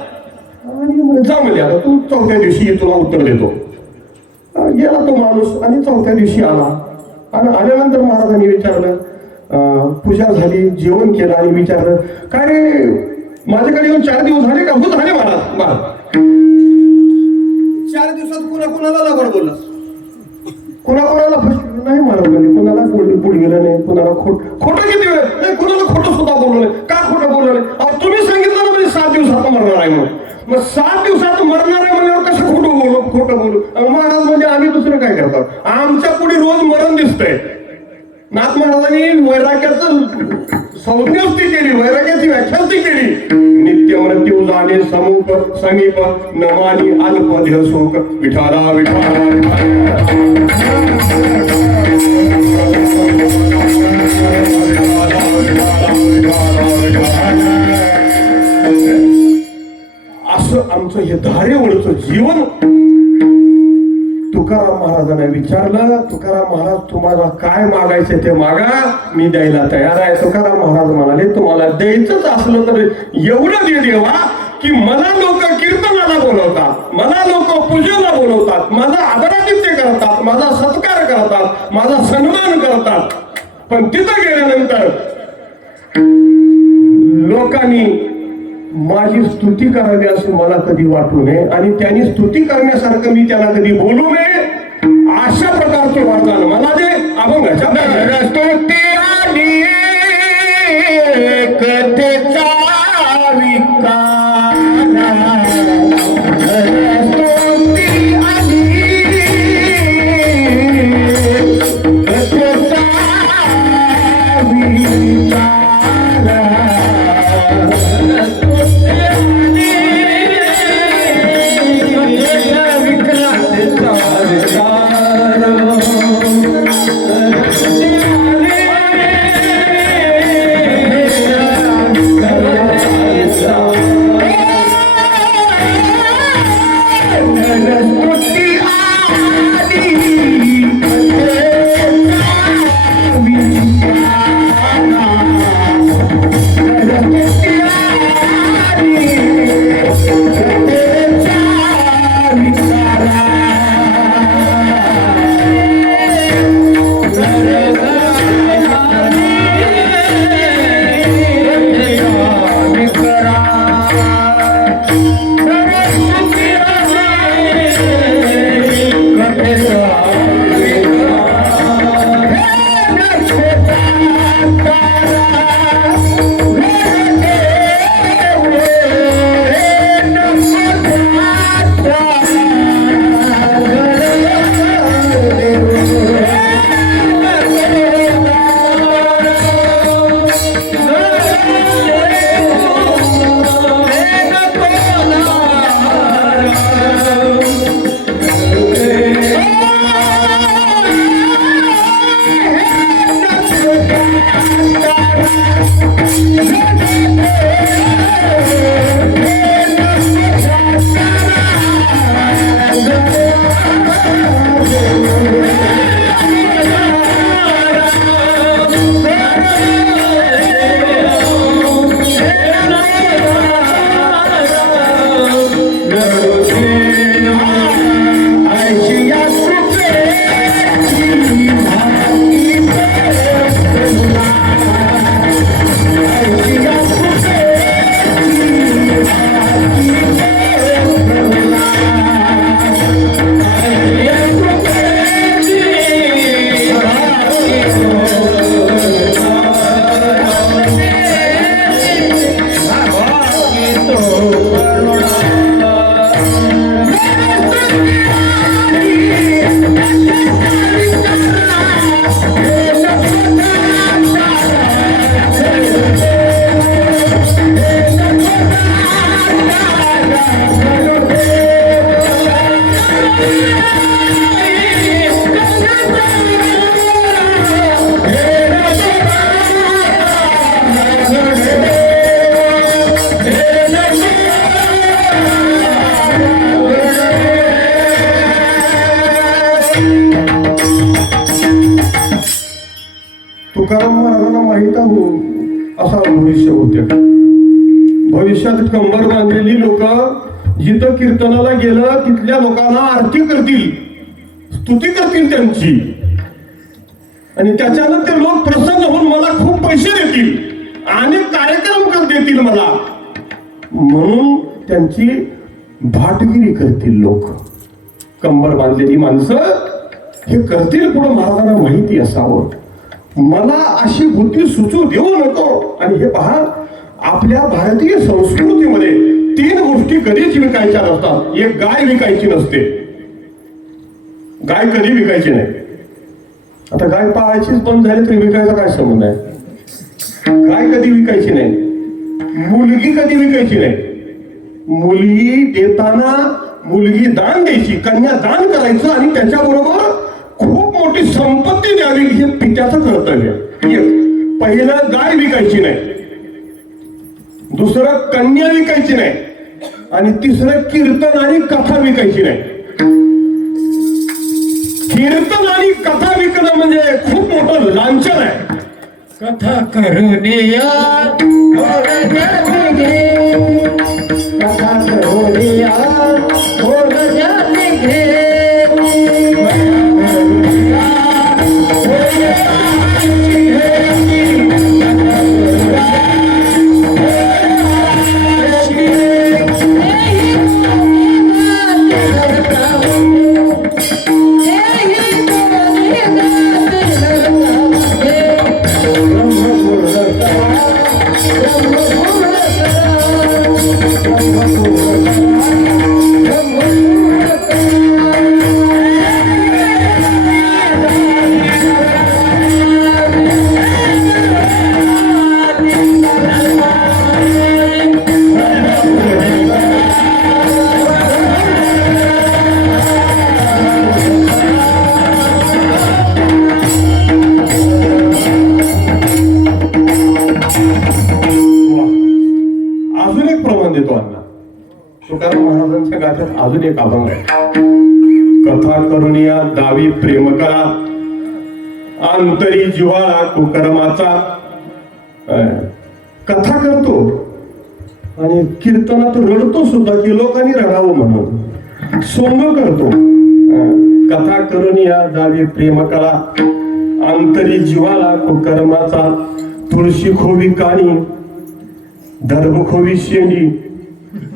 आणि जा म्हणजे आता तू 4थ्या दिवशी तुला उत्तर देतो. गेला तो माणूस आणि 4थ्या दिवशी आला आणि आल्यानंतर महाराजांनी विचारलं, पूजा झाली, जेवण केलं आणि विचारलं काय रे माझ्याकडे येऊन 4 दिवस झाले का. हो झाले महाराज. 4 दिवसात कुणाला लबाड बोललास. कोणाला नाही महाराज म्हणजे कोणाला पुढे गेलं नाही, कोणाला खोटं किती वेळ नाही, कोणाला खोटं सुद्धा बोललं नाही. का खोटं बोललं नाही, तुम्ही सांगितलं ना म्हणजे 7 दिवसात मरणार आहे म्हणून. मग 7 दिवसात मरणार आहे म्हणल्यावर कसं खोटं बोलू. महाराज म्हणजे आम्ही दुसरं काय करतो, आमच्या पुढे रोज मरण दिसतंय. नाथ महाराजांनी वैराग्याचं संज्ञास्ती केली, वैराग्याची व्याख्यास्ती केली. नित्य मृत्यू जाणे समुख समीप नमानी अल्प देह सुख विठाला विठाला. असं आमचं हे धारेवरचं जीवन. तुकाराम महाराजांना विचारलं, तुकाराम महाराज तुम्हाला काय मागायचं ते मागा, मी द्यायला तयार आहे. तुकाराम महाराज म्हणाले तुम्हाला द्यायचंच असलं तर एवढं दे देवा की मला लोक कीर्तनाला बोलवतात, मला लोक पूजेला बोलवतात, माझा आदरातिथ्य करतात, माझा सत्कार करतात, माझा सन्मान करतात. पण तिथं गेल्यानंतर लोकांनी माझी स्तुती करावी असं मला कधी वाटू नये आणि त्यांनी स्तुती करण्यासारखं मी त्यांना कधी बोलू नये. अशा प्रकारचे वरदान मला दे. अभंगाच्या स्तुती आणि कथेचा विकार, स्तुती आणि कथेचा विकार. विक्रांत तुकाराम महाराजांना माहित आहे असा भविष्य होते. भविष्यात कंबर बांधलेली लोक जिथं कीर्तनाला गेलं तिथल्या लोकांना आरती करतील, स्तुती करतील त्यांची, आणि त्याच्यानं ते लोक प्रसन्न होऊन मला खूप पैसे देतील, अनेक कार्यक्रम कर देतील मला, म्हणून त्यांची भाटगिरी करतील लोक. कंबर बांधलेली माणसं हे करतील पुढे महाराजांना माहिती असावं. मला अशी बुद्धी सुचू देऊ नको. आणि हे पहा, आपल्या भारतीय संस्कृतीमध्ये 3 गोष्टी कधीच विकायच्या नसतात. एक, गाय विकायची नसते. गाय कधी विकायची नाही. आता गाय पाळायचीच बंद झाली तरी विकायचा काय संबंध आहे? गाय कधी विकायची नाही. मुलगी कधी विकायची नाही. मुलगी देताना मुलगी दान द्यायची, कन्या दान करायचं आणि त्याच्याबरोबर खूप मोठी संपत्ती द्यावी हे पित्याचं कर्तव्य. एक, पहिलं गाय विकायची नाही, दुसरं कन्या विकायची नाही, आणि तिसरं कीर्तन आणि कथा विकायची नाही. कीर्तन आणि कथा विकणं म्हणजे खूप मोठं लांछन आहे. कथा करुनिया कथा करुनिया तुकाराम महाराजांच्या गाथ्यात अजून एक अभंग आहे. कथा करुनिया दावी प्रेम करा, अंतरी जिव्हाळा कुकर्माचा. कथा करतो आणि कीर्तनात रडतो सुद्धा की लोकांनी रडावं म्हणून. सोंग करतो. कथा करुनिया दावी प्रेम करा, अंतरी जिव्हाळा कुकर्माचा. तुळशी खोवी कानी, दर्भ खोवी शेंडी,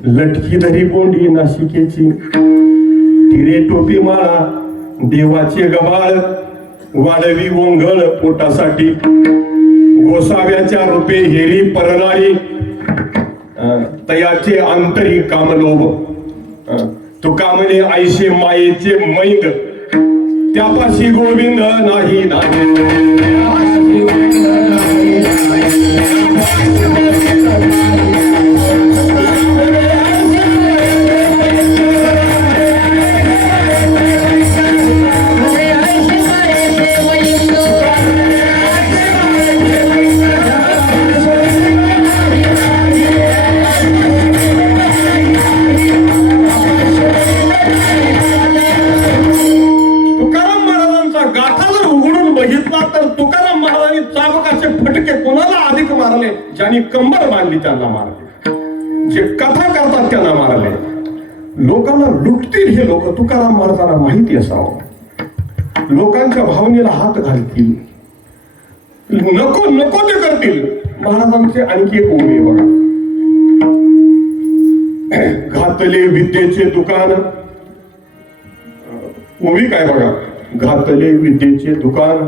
लटकी धरी बोंडी नाशिकेची. तिरे टोपी माळा, देवाचे गबाळ, वाढवी वोंगळ पोटासाठी. गोसाव्याच्या रूपे हेरी परणारी, तयाचे अंतरी कामलोभ. तुका म्हणे ऐशे मायेचे मैंद, त्यापाशी गोविंद नाही ज्यांनी कंबर बांधली त्यांना मारले, जे कथा करतात त्यांना मारले. लोकांना लुटतील हे लोक तुकाराम महाराजांना माहिती असावं. लोकांच्या भावनेला हात घालतील, नको नको ते करतील. महाराजांचे आणखी एक ओवी बघा. घातले विद्येचे दुकान. ओवी काय बघा. घातले विद्येचे दुकान,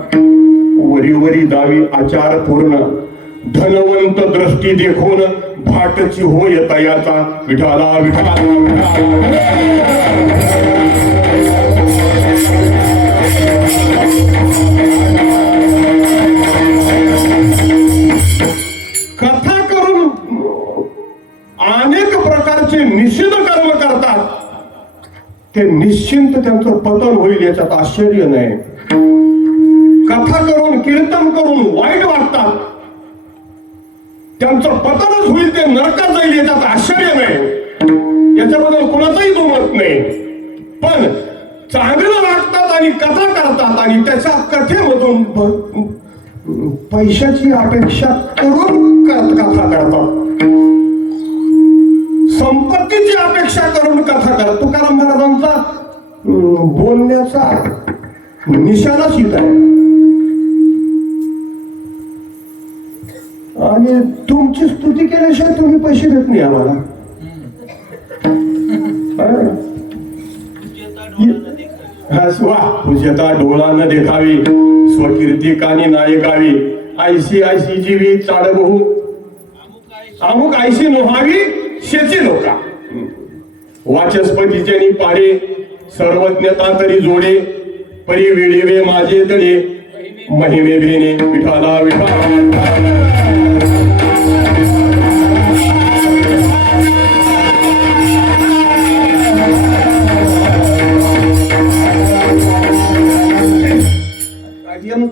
वरी वरी दावी आचार पूर्ण. धनवंत दृष्टी देखून भाटची होय तयाचा. विठाला विठाला कथा करून अनेक प्रकारचे निषिद्ध कर्म करतात. ते निश्चिंत त्यांचं पतन होईल याच्यात आश्चर्य नाही. कथा करून कीर्तन करून वाईट वाटतात, त्यांचं पतनच होईल, ते नरकात जाईल याच्यात आश्चर्य नाही. याच्याबद्दल कोणाचंही दुमत नाही. पण चांगलं वागतात आणि कथा करतात आणि त्याच्या कथेमधून पैशाची अपेक्षा करून कथा करतात, संपत्तीची अपेक्षा करून कथा करतात. तुकाराम महाराजांचा बोलण्याचा निशाणाच इथं आहे. आणि तुमची स्तुती केल्याशिवाय तुम्ही पैसे देत नाही आम्हाला. पूज्यता डोळा देखावी, स्वकीर्ती कानी नायकावी, आयशी आयशी जीवी चाडबहू, अमुक आयशी नोहावी शेची लोका. वाचस्पतीचे पाडे, सर्वज्ञता तरी जोडे, परी वेळीवे माझे तडे, महिमे भेने विठाला विठा.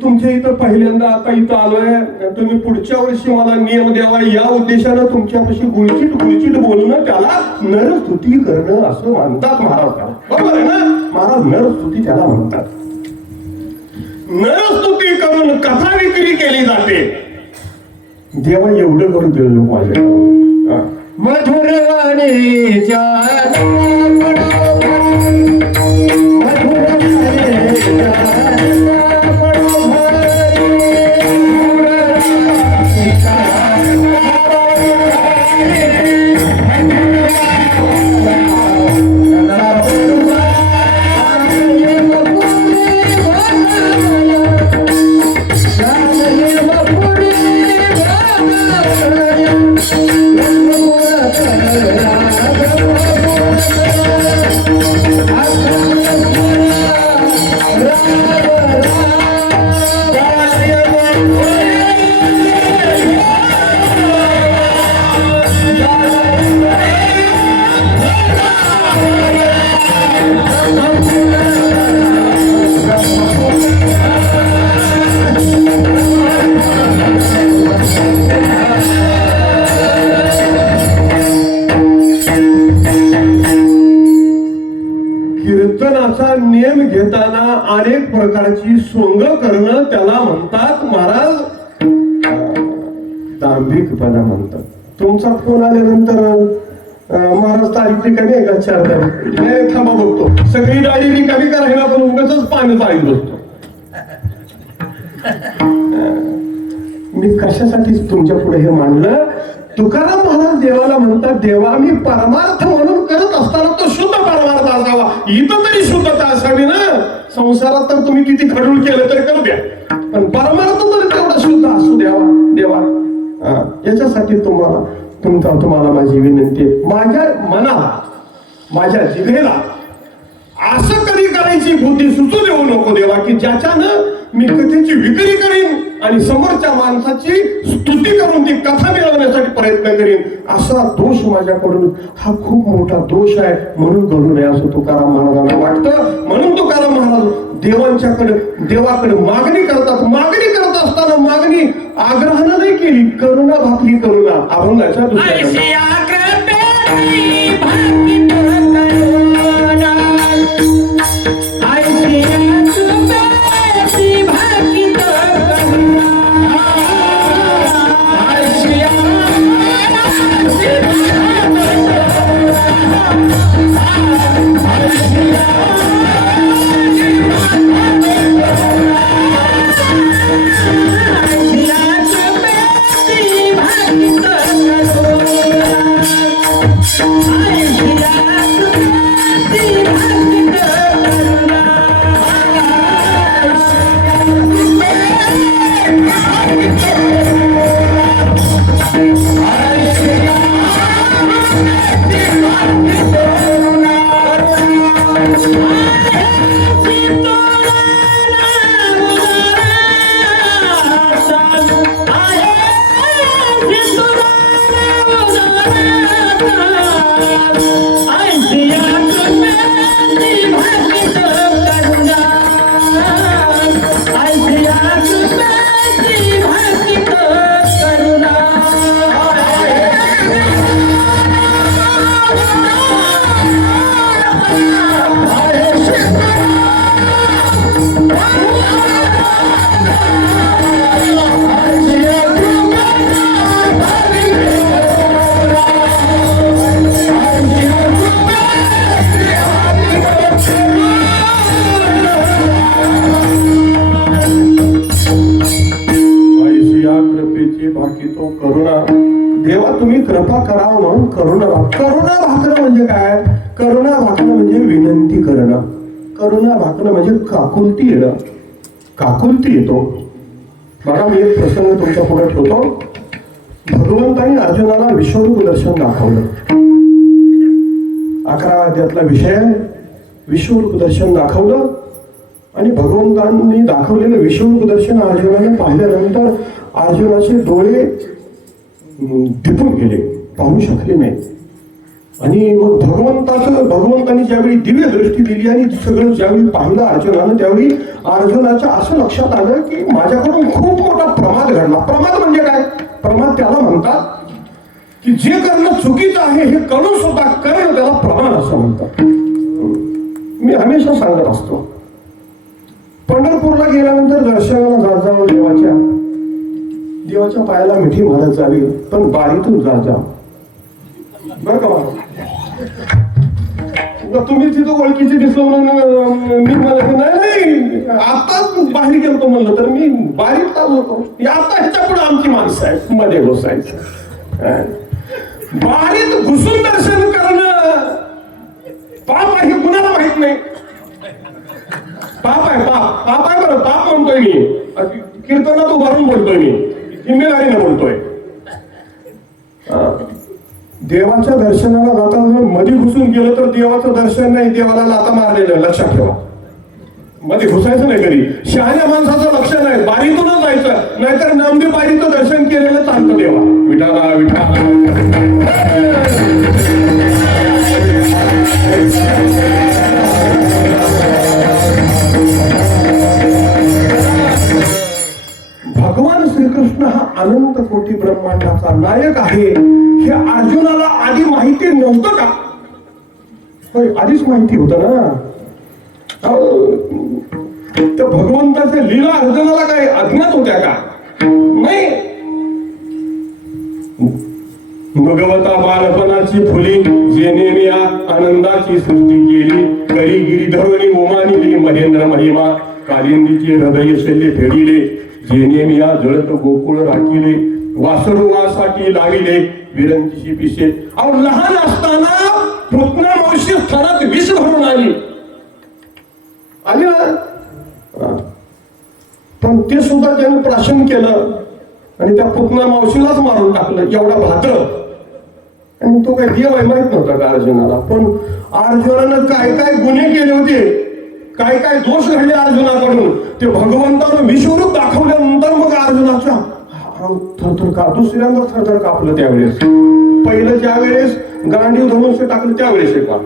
तुमच्या इथं पहिल्यांदा आता इथं आलोय. तुम्ही पुढच्या वर्षी मला नियम द्यावा या उद्देशानं तुमच्यापाशी गुळचीट बोलणं त्याला नरस्तुती करणं असं म्हणतात महाराज. बरोबर आहे ना महाराज? नरस्तुती त्याला म्हणतात. नरस्तुती करून कथा विक्री केली जाते. देवा एवढं करून दिलं माझ्या मधुरवाणीच्या कीर्तनाचा नियम घेताना अनेक प्रकारची सोंग करणं त्याला म्हणतात महाराज दांभिकपणा म्हणतात. तुमचा फोन आल्यानंतर महाराज तारीख रिकामी आहे का? 4 तारीख नाही, थांबा बघतो. सगळी गाडी रिकामी करायला पण उगाच पाणी चाळीत बसतो. मी कशासाठी तुमच्या पुढे हे मांडलं? तुकाराम महाराज देवाला म्हणतात, देवा मी परमार्थ म्हणून करत असताना तो शुद्ध परमार्थ असावा. इथं तरी शुद्धता असावी ना. संसारात तर तुम्ही किती खडूळ केलं तरी करू द्या, पण परमार्थ तरी तेवढा शुद्ध असू द्यावा देवा. याच्यासाठी तुम्हाला माझी विनंती आहे. माझ्या मनाला, माझ्या जिभेला असं कधी करायची बुद्धी सुचू देऊ नको देवा की ज्याच्यानं मी कथेची विक्री करीन आणि समोरच्या माणसाची स्तुती करून ती कथा मिळवण्यासाठी प्रयत्न करीन. असा दोष माझ्याकडून हा खूप मोठा दोष आहे, म्हणून करू नये असं तुकाराम महाराजांना वाटतं. म्हणून तुकाराम महाराज देवाकडे मागणी करतात. मागणी करत असताना मागणी आग्रहानं नाही केली, करुणा भाकली करुणा. अभंगाच्या दुसऱ्या करुणा देवा तुम्ही कृपा करावं म्हणून करुणा भाकणं म्हणजे काय? करुणा भाकणं म्हणजे विनंती करणं. करुणा भाकणं म्हणजे काकुलती येणं. काकुलती येतो. बघा मी एक प्रसंग तुमच्या पुढे ठेवतो. भगवंतांनी अर्जुनाला विश्वरूप दर्शन दाखवलं. 11व्या अध्यायातला विषय विश्वरूप दर्शन दाखवलं. आणि भगवंतांनी दाखवलेलं विश्वरूप दर्शन अर्जुनाने पाहिल्यानंतर अर्जुनाचे डोळे दिपून गेले, पाहू शकले नाही. आणि मग भगवंतांनी ज्यावेळी दिव्य दृष्टी दिली आणि सगळं ज्यावेळी पाहिलं अर्जुनानं, त्यावेळी अर्जुनाच्या असं लक्षात आलं की माझ्याकडून खूप मोठा प्रमाद घडला. प्रमाद म्हणजे काय? प्रमाद त्याला म्हणतात की जे करणं चुकीचं आहे हे करून सुद्धा करणं त्याला प्रमाद असं म्हणतात. मी हमेशा सांगत असतो, पंढरपूरला गेल्यानंतर दर्शनाला जात जावं, देवाच्या पायाला मिठी मारत जावी, पण बारीतून जात जा बरं का. तुम्ही तिथं ओळखीचे दिसलो म्हणून मी म्हणत नाही आताच बाहेर गेलो म्हणलं तर मी बारीक चालू होतो. आता ह्याच्या पुढे आमची माणसं आहेत मध्ये घुसायचं. बारीत घुसून दर्शन करणं पाप आहे, कुणाला माहित नाही. पाप आहे, पाप आहे बरं. पाप म्हणतोय मी, कीर्तनात उभारून बोलतोय मी, जिम्मेदारीने बोलतोय. देवाच्या दर्शनाला जाताना मध्ये घुसून गेलं तर देवाचं दर्शन नाही, देवाला लाता मारलेलं. लक्षात ठेवा, मध्ये घुसायचं नाही कधी. शहाण्या माणसाचं लक्ष नाही, बारीतूनच जायचं. नाहीतर नामदेव बारीचं दर्शन केलेलं चालतं. देवा विठाला भगवान श्रीकृष्ण हा अनंत कोटी ब्रह्मांडाचा नायक आहे हे अर्जुनाला आधी माहिती नव्हतं का? होय, आधीच माहिती होतं ना. त्या भगवंताच्या लीला अर्जुनाला काय अज्ञात होत्या का? नाही. भगवता बालपणाची फुली जेने मी आनंदाची सृष्टी केली, करी गिरीधरणी उमानिली महेंद्र महिमा, कालिंदीचे हृदय शल्य फेडिले, जेने मी जळत गोकुळ राखिले, वासरुवासाठी लाविले विरंची पिशे. अहो लहान असताना पुतना मावशी स्थानात विष भरून आली ना, पण ते सुद्धा त्याने प्राशन केलं आणि त्या पुतना मावशीलाच मारून टाकलं. एवढा भाद्र. आणि तो काय देव आहे माहित नव्हता का अर्जुनाला? पण अर्जुनानं काय काय गुन्हे केले होते, काय काय दोष घडले अर्जुनाकडून, ते भगवंतानं विश्वरूप दाखवल्यानंतर मग अर्जुनाच्या थरथर का दुसऱ्यांदा थरथर कापलं. त्यावेळेस पहिलं ज्यावेळेस गांडीव धनुष्य टाकलं त्यावेळेस एका,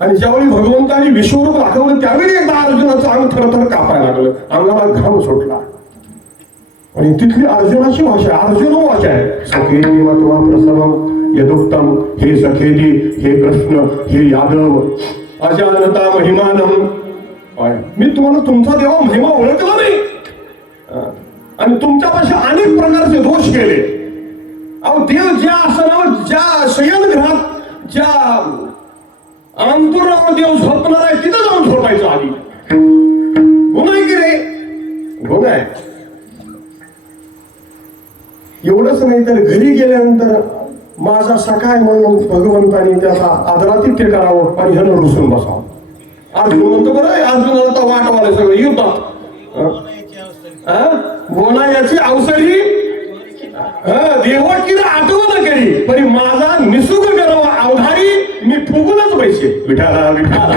आणि ज्यावेळी भगवंतांनी विश्वरूप दाखवलं त्यावेळी एकदा अर्जुनाचं अंग थरथर कापायला लागलं, अंगाला घाम सुटला. आणि तिथली अर्जुनाची भाषा अर्जुन भाषा आहे. सखे देवा तुवा प्रसवम यदुक्तम, हे सखेदी, हे कृष्ण, हे यादव, अजानता महिमानम. मी तुम्हाला तुमचा देवा महिमा ओळखला नाही आणि तुमच्यापाशी अनेक प्रकारचे दोष केले. अहो देव ज्या आसनावर, ज्या शयनगृहात, ज्या अंतुरावर देव झोपणार आहे तिथं जाऊन झोपायचं आधी. गुन्हा आहे की रे? गुन्हा आहे. एवढंच नाही तर घरी गेल्यानंतर माझा सखा आहे म्हणून भगवंतानी त्याचा आदरातिथ्य करावं आणि ह्यानं रुसून बसावं. अर्जुन म्हणतो बरं अर्जुनाला तर वाटवालं सगळं युद्धात. गोना याची अवसरी देवकीला आठवण करी, पण माझा निसुग गर्व अवधारी मी फुगूनच पैसे. विठाला विठाला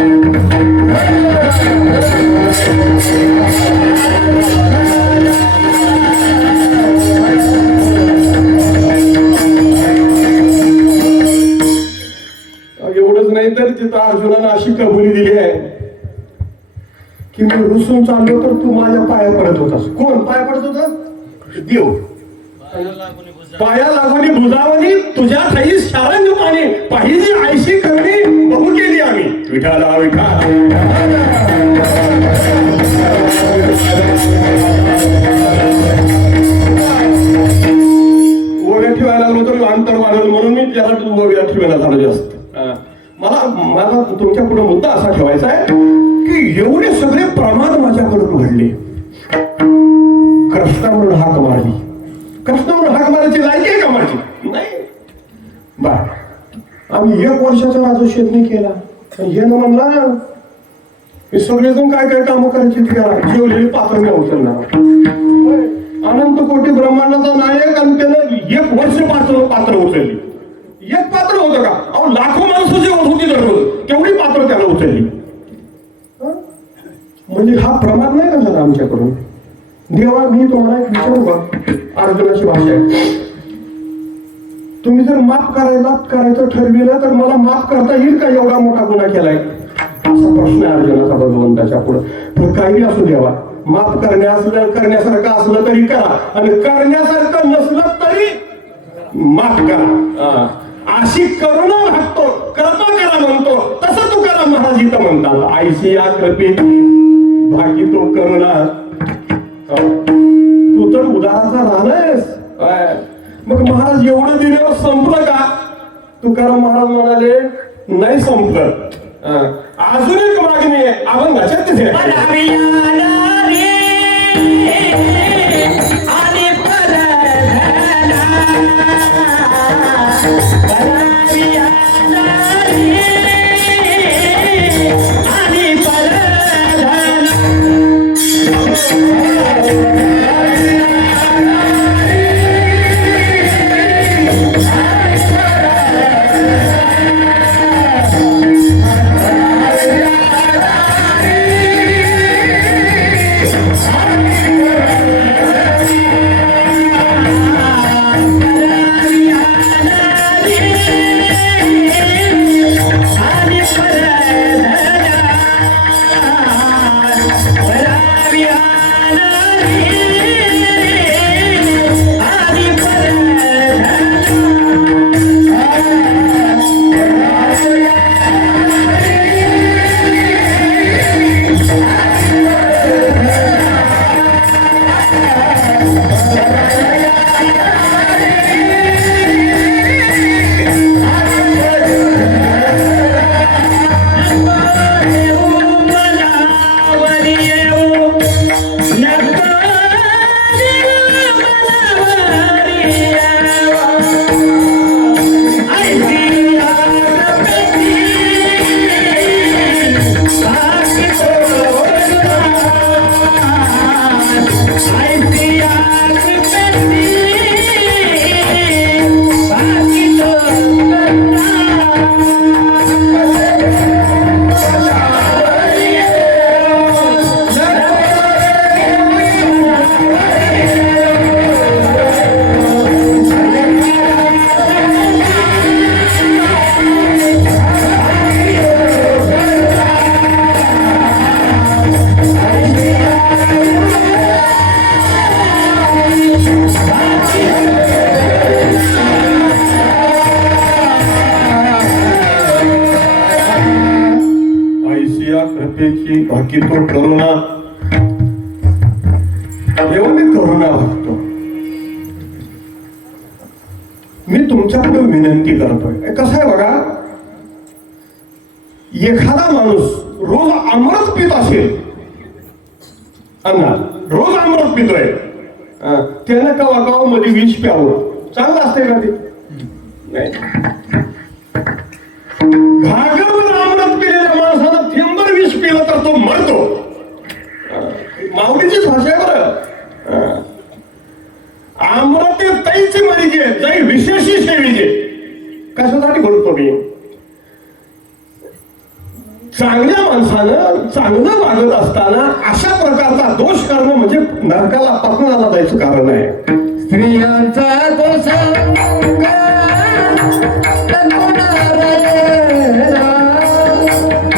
एवढंच नाही तर तिथं अर्जुनानं अशी कबुली दिली आहे की मी रुसून चाललो तर तू माझ्या पाया पडत होतास. कोण पाया पडत होता? देव. पाया लागून भुजावणी तुझ्या ठाई शारंग पाणी पाहिजे आयशी करणी बहु केली आम्ही. विठाला विठाला ओव्या ठेवायला लागलो तर अंतर वाढवलं म्हणून मी त्याला ओव्या ठेवायला झालो जास्त. मला तुमच्या पुढे मुद्दा असा ठेवायचा आहे की एवढे सगळे प्रमाद माझ्याकडून घडले. कृष्णा म्हणून हाक मारली, कृष्णावर हाक मारायची लायकी आहे का माझी? नाही. बर, आम्ही 1 वर्षाचा राजोषेदनी केला. हे न म्हणला हे सगळेजण काय काय कामं करायची ती करा, जेवलेली पात्र मी उचलणार. अनंत कोटी ब्रह्मांडाचा नायक आणि त्यानं 1 वर्ष पात्र उचलली. 1 पात्र होतं का? अहो लाखो माणसं जेवत होती दररोज, तेवढी पात्र त्याला उचलली. म्हणजे हा प्रमाद नाही का झाला आमच्याकडून? देवा, मी तुम्हाला एक विचारू का? अर्जुनाची भाषा आहे. तुम्ही जर माफ करायचं ठरविलं तर मला माफ करता येईल का? एवढा मोठा गुन्हा केलाय, असा प्रश्न आहे अर्जुनाचा भगवंताच्या पुढे. पण काही असू देवा, माफ करण्यासारखं असलं तरी करा आणि करण्यासारखं नसलं तरी माफ करा. अशी करुणा भागतो, कृपा करा म्हणतो, तसं तुकाराम महाराज इथं म्हणतात. आईशी या कृपेची भागी तो करुणा. तू तर उदाराचा राहणारस. मग महाराज एवढं दिल्यावर संपलं का? तुकाराम महाराज म्हणाले नाही संपलं, अजून एक मागणी आहे. अभंगाच्या तिथे बाकी तो करुणा. जेव्हा मी करुणा बघतो, मी तुमच्याकडे विनंती करतोय. कसं आहे बघा, एखादा माणूस रोज अमृत पित असेल, अन्नात रोज अमृत पितोय, त्यानं कवा मध्ये विष प्यावं चांगलं असतंय का? ते घागरभर अमृत पिलेल्या माणसानं थेंबर विष पिलं तर तो मरतो. माऊलीचीच भाषा आहे बरं. अमृत तैची मरिजे जै विशेषी सेविजे. कशासाठी बोलतो मी? चांगल्या माणसानं चांगलं वागत असताना अशा प्रकारचा दोष करणं म्हणजे नरकाला पतनाला जायचं कारण आहे. स्त्रियांचा दोष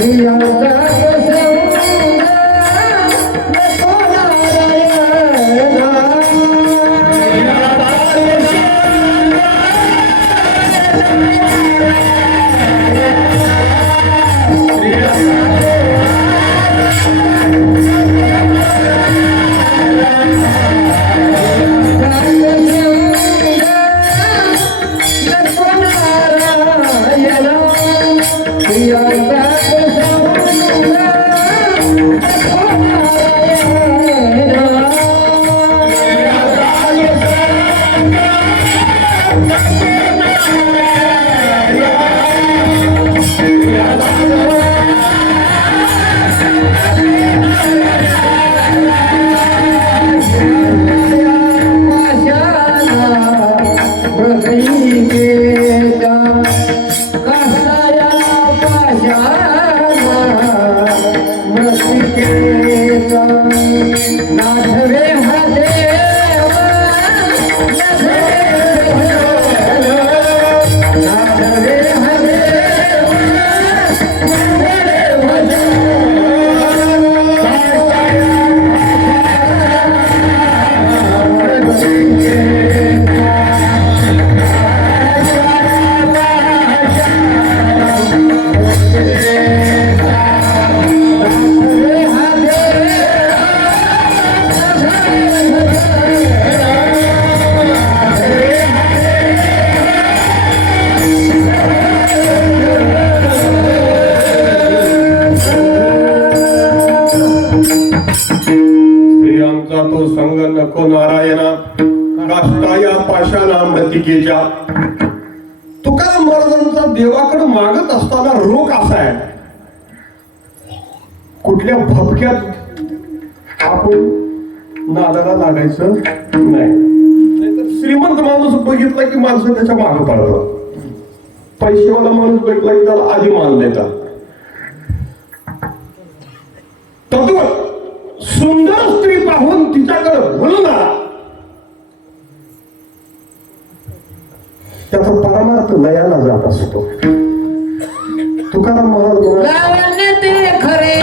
Yeah. तुझा तो संग नको नारायणा काष्टा या पाषाणा मृतिकेच्या. तुकाराम महाराजांचा देवाकडे मागत असताना रोग असा आहे, कुठल्या भपक्यात आपण नादाला लागायचं नाही. नाहीतर श्रीमंत माणूस बघितला की माणसं त्याच्या मागं पडतात, पैसेवाला माणूस बघितला की त्याला आधी मान देतात. तत्व सुंदर स्त्री पाहून तिच्याकडे बोलून आला, त्याचा परमार्थ लयाला जात असतो. तुकाराम महाराज म्हणाले, लावण्य ते खरे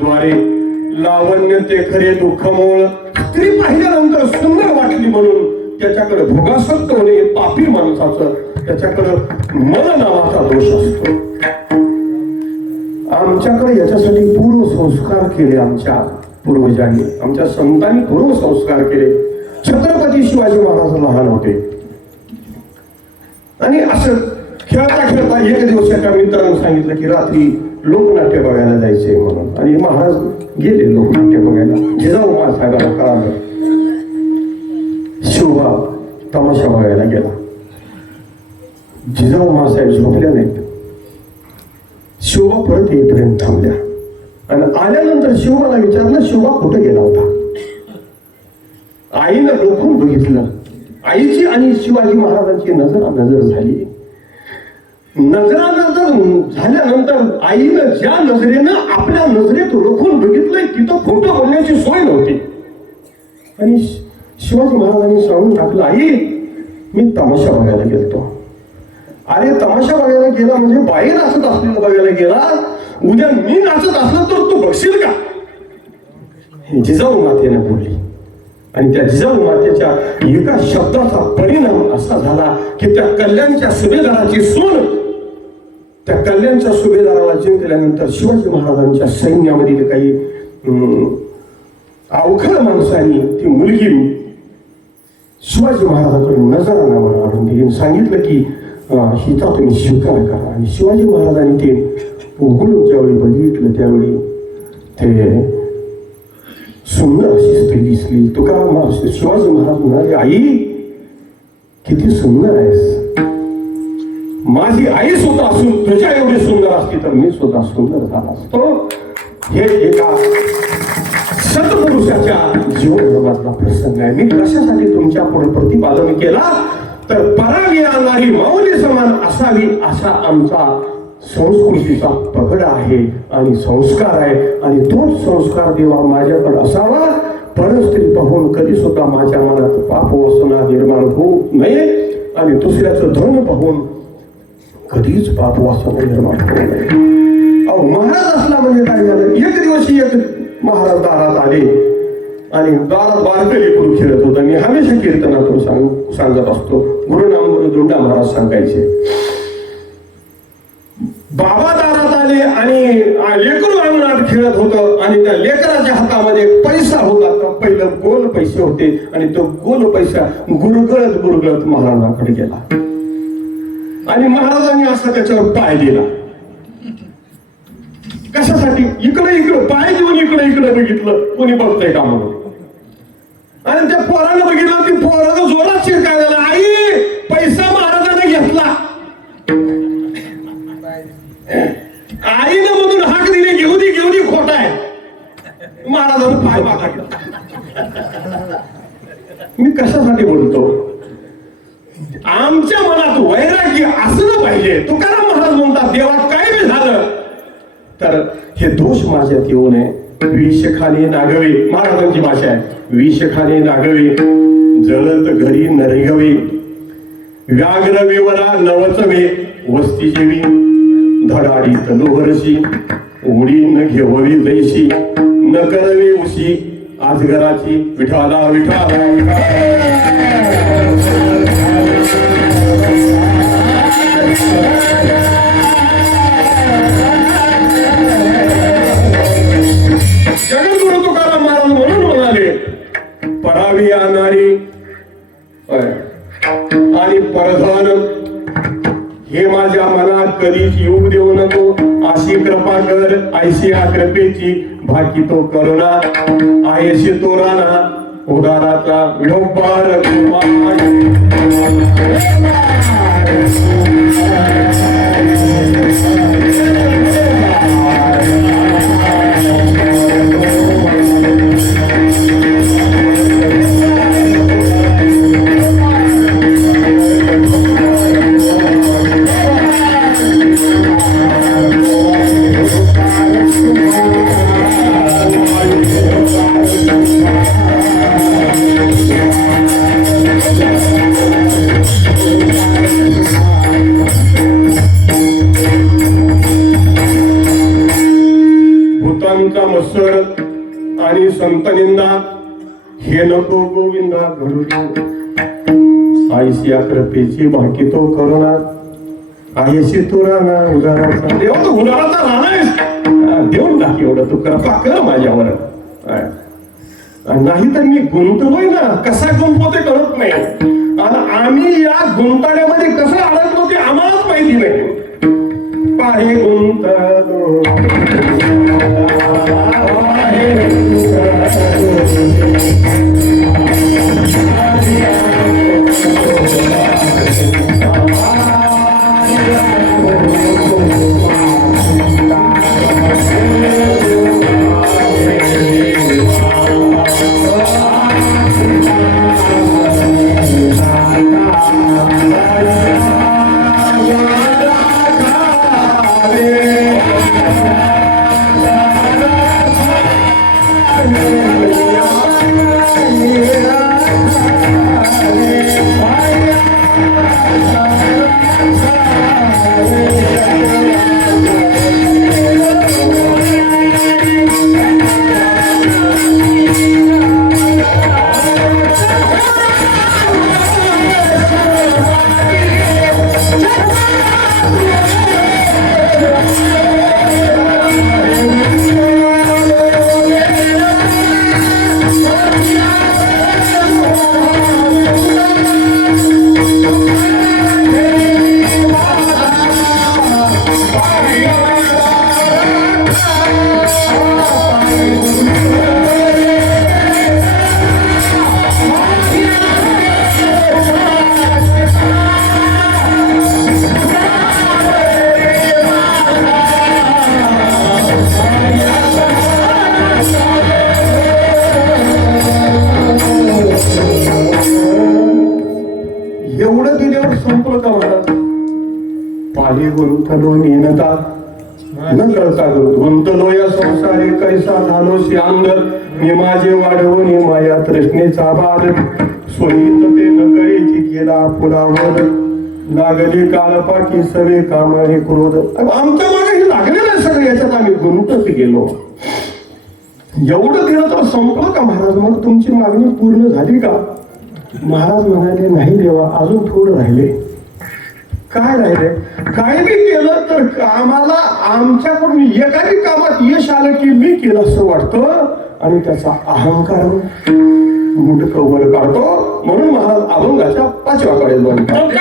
द्वारे लावण्य ते खरे दुःख मूळ. स्त्री पाहिल्यानंतर सुंदर वाटली म्हणून त्याच्याकडे भोगासक्त होणे पापी माणसाचं, त्याच्याकडे मन नावाचा दोष असतो. आमच्याकडे याच्यासाठी पूर्व संस्कार केले, आमच्या पूर्वजांनी, आमच्या संतांनी पूर्व संस्कार केले. छत्रपती शिवाजी महाराज लहान होते आणि असं खेळता खेळता एक दिवस एका मित्रानं सांगितलं की रात्री लोकनाट्य बघायला जायचंय म्हणून. आणि महाराज गेले लोकनाट्य बघायला. जिजाऊ साहेबांना कळालं, शिवबा तमाशा बघायला गेला. जिजाऊ मासाहेब झोपल्या नाहीत, शिवबा परत येईपर्यंत थांबल्या. आणि आल्यानंतर शिवबाला विचारलं, शिवबा कुठे गेला होता? आईनं डोकून बघितलं. आईची आणि शिवाजी महाराजांची नजर झाली. नजरानजर झाल्यानंतर आईनं ज्या नजरेनं आपल्या नजरेत रोखून बघितलंय तिथं खोटं बोलण्याची सोय नव्हती. आणि शिवाजी महाराजांनी सांगून टाकलं, आई मी तमाशा बघायला गेलतो. अरे तमाशा बघायला गेला म्हणजे बाई नाचत असलेलं बघायला गेला, उद्या मी नाचत असलं तर तू बघशील का? जिजाऊ मातेने बोलली. आणि त्या जिजाऊ मातेच्या एका शब्दाचा परिणाम असा झाला की त्या कल्याणच्या सुभेदाराची सून त्या कल्याणच्या सुभेदाराला जिंकल्यानंतर शिवाजी महाराजांच्या सैन्यामधील काही अवखळ माणसांनी ती मुलगी शिवाजी महाराजांकडे नजरानं आणून दिली. सांगितलं की हिचा तुम्ही स्वीकार करा. आणि शिवाजी महाराजांनी ते उघडून ज्यावेळी बघितलं त्यावेळी ते सुंदर अशी स्त्री दिसली. तुकाराम शिवाजी महाराज म्हणाले, आई किती सुंदर आहेस. माझी आई सुद्धा असून तुझ्या एवढी सुंदर असती तर मी सुद्धा सुंदर झाला असतो. हे एका सत्पुरुषाच्या जीवनातला प्रसंग आहे. मी कशासाठी तुमच्या पुढे प्रतिपादन केला तर परावी आणणारी माऊली समान असावी असा आमचा संस्कृतीचा पगड आहे आणि संस्कार आहे. आणि तोच संस्कार देवा माझ्याकडे असावा. परस्त्री पाहून कधी सुद्धा माझ्या मनात पाप वासना निर्माण होऊ नये. आणि दुसऱ्याचं धन पाहून कधीच पाप वासना निर्माण होऊ नये. अहो महाराज असला म्हणजे काय झालं, एक दिवशी एक महाराज दारात आले आणि दारात बारकली करून खेळत होता. मी हमेशा कीर्तनातून सांगत असतो. गुरुनाम गुरुदुंडा महाराज सांगायचे, बाबा दारात आले आणि लेकरू अंगणात खेळत होतं आणि त्या लेकराच्या हातामध्ये पैसा होता. तर पहिलं गोल पैसे होते आणि तो गोल पैसा गुरगळत गुरगळत महाराजांकडे गेला आणि महाराजांनी असं त्याच्यावर पाय दिला. कशासाठी? इकडे पाय देऊन इकडे बघितलं, कोणी बघतंय का म्हणून. आणि त्या पोरानं बघितलं, ती पोरानं जोरात शिरकाय झाला, आई पैसा महाराजांनी घेतला. आमच्या मनात वैराग्य असलं पाहिजे. तुकाराम महाराज म्हणतात देवा काय बी झालं तर हे दोष माझ्यात येऊ नये. विषखाने नागवे, महाराजांची भाषा आहे, विषखाने नागवे जळत घरी नरगवे, व्याघ्र विवरा नवचवे वस्ती जेवी, धडाडीत लोहरशी उडी न घेववी जैशी, न करवे उशी आजगराची विठाला विठाला. जगद्गुरु तुकाराम महाराज म्हणून म्हणाले परावी आणणारी आणि परधान हे माझ्या मनात कधीच येऊ देऊ नको. अशी कृपा कर ऐशी कृपेची भाकी तो करुणा आहेशी तो राणा उदाराचा विडोबार मत्सर आणि संतनिंदा हे नको गोविंदा घडू आईशी कृपेची भाकी तो करुणा आहेशी तो राणा उदाराचा. देवा तू उदाराचा राणा आहेस, देऊन टाक एवढं तू कृपा कर माझ्यावर. नाही तर मी गुंतलोय ना, कसा गुंतलो ते कळत नाही. आणि आम्ही या गुंताड्यामध्ये कसं अडकलो ते आम्हालाच माहिती नाही. पाहे गुंतलो पाली गुंतलो नेनता न कळता गुंतलो या संसारी कैसा झालो श्यामर. मी माझे वाढवणे माया तृष्णेचा बार सोयीत ते न कळीची गेला फुलावर लागले काळपाठी सवे काम हे क्रोध. आमच्या मागे हे लागलेलं आहे सगळं, याच्यात आम्ही गुंतत गेलो. एवढं दिलं तर संपलं का महाराज? मग तुमची मागणी पूर्ण झाली का? महाराज म्हणाले नाही देवा, अजून थोडं राहिले. काय राहिले? काय बी केलं तर आम्हाला आमच्याकडून एखादी कामात यश आलं की मी केलं असं वाटतं आणि त्याचा अहंकार मुंडकं वर काढतो. म्हणून महाराज अभंगाच्या 5व्या कडेला म्हणतात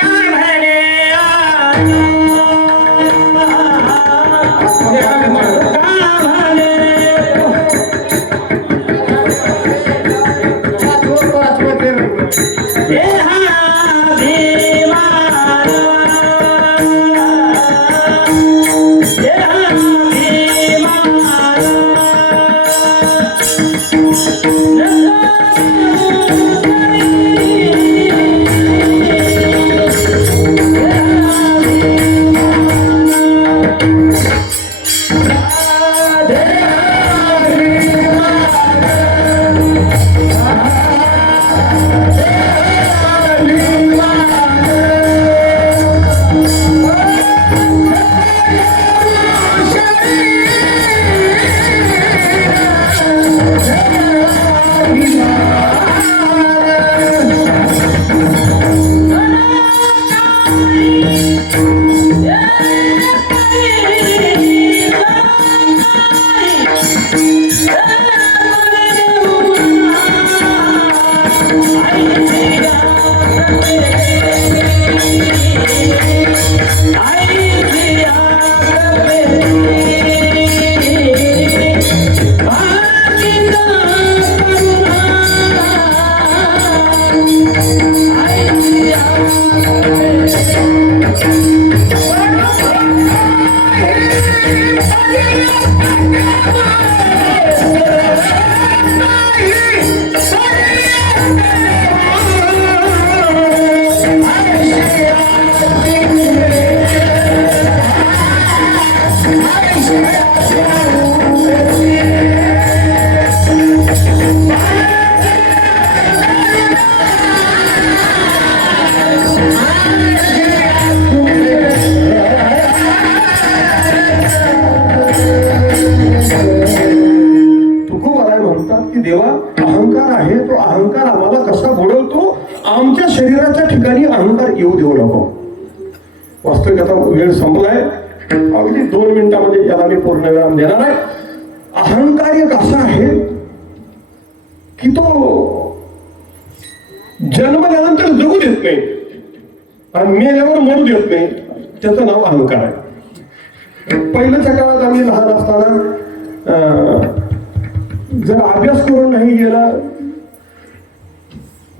तुकोबाराय म्हणतात की देवा, अहंकार आहे तो अहंकार आम्हाला कसा बुडवतो, आमच्या शरीराच्या ठिकाणी अहंकार येऊ देऊ नको. वास्तविक आता वेळ संपलाय, अगदी 2 मिनिटामध्ये याला मी पूर्ण विराम देणार आहे. अहंकार एक असा आहे की तो जन्मल्यानंतर जगू देत नाही आणि मेल्यावर मरू देत नाही. त्याचं नाव अहंकार आहे. पहिल्याच्या काळात आम्ही लहान असताना जर अभ्यास करून नाही गेला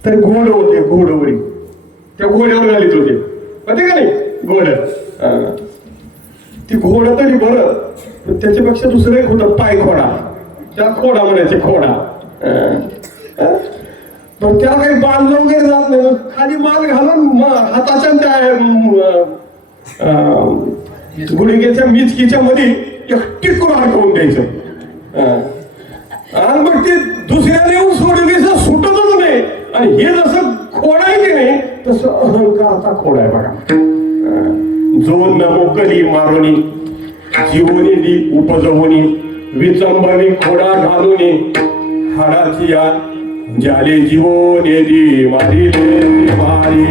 तर घोड होते, घोडवरी त्या घोड्यावर घालीत होते, होते का नाही घोड. ती घोडा तरी बरं, पण त्याच्यापेक्षा दुसरं एक होतं पाय खोडा, त्या खोडा म्हणायचे खोडा. पण त्याला काही बांधलं वगैरे जात नाही, खाली मान घालून हाताच्या त्या गुडघ्याच्या मिचकीच्या मध्ये एक टिकून अडकवून द्यायचं. आणि मग ते दुसऱ्याने येऊन सोडलीचं सुटतच नाही. आणि हे जसं खोडायचे नाही तसं अहंकारचा खोड आहे बघा. जो नमोकली मारुनी जीवनी दी उपजवणी विचंबवी खोडा घालूनी हाडाची या जाले जीवने दी मारिले मारी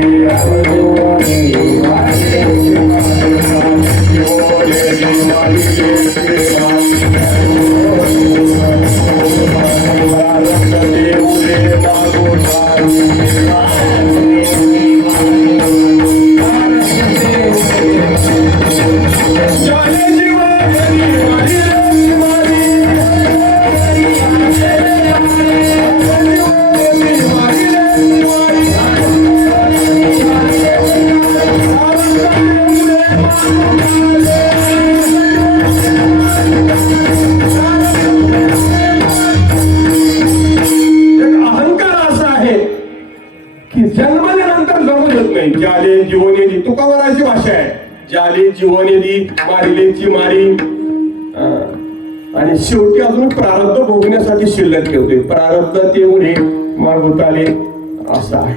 जाले जीवनेदी तुकोबाराची भाषा आहे. जाले जीवनेदी मारिलेची मारी. आणि शेवटी अजून प्रारब्ध भोगण्यासाठी शिल्लक ठेवते. प्रारब्ध ते उडे मागुताले असं आहे.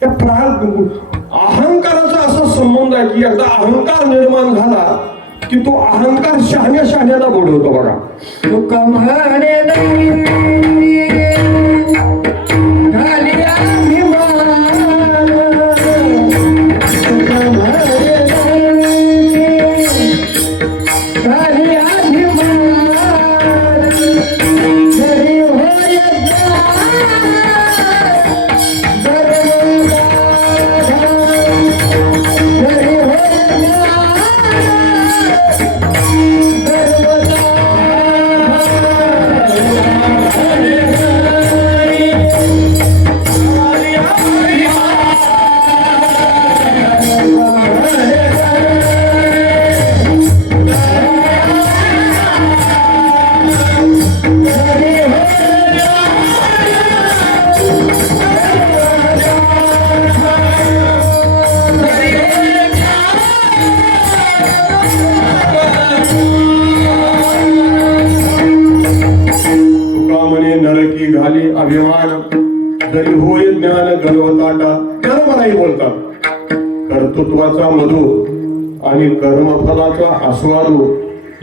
त्या अहंकाराचा असा संबंध आहे की एकदा अहंकार निर्माण झाला की तो अहंकार शहाण्याला बुडवतो बघा. तुका म्हणे खाली अभिमान, तुका म्हणे खाली अभिमान, जरी होय नरकी घाली अभिमान, जरी होय ज्ञान गर्वताटा. कर्मलाही बोलतात. कर्तृत्वाचा मधू आणि कर्मफलाचा आस्वादू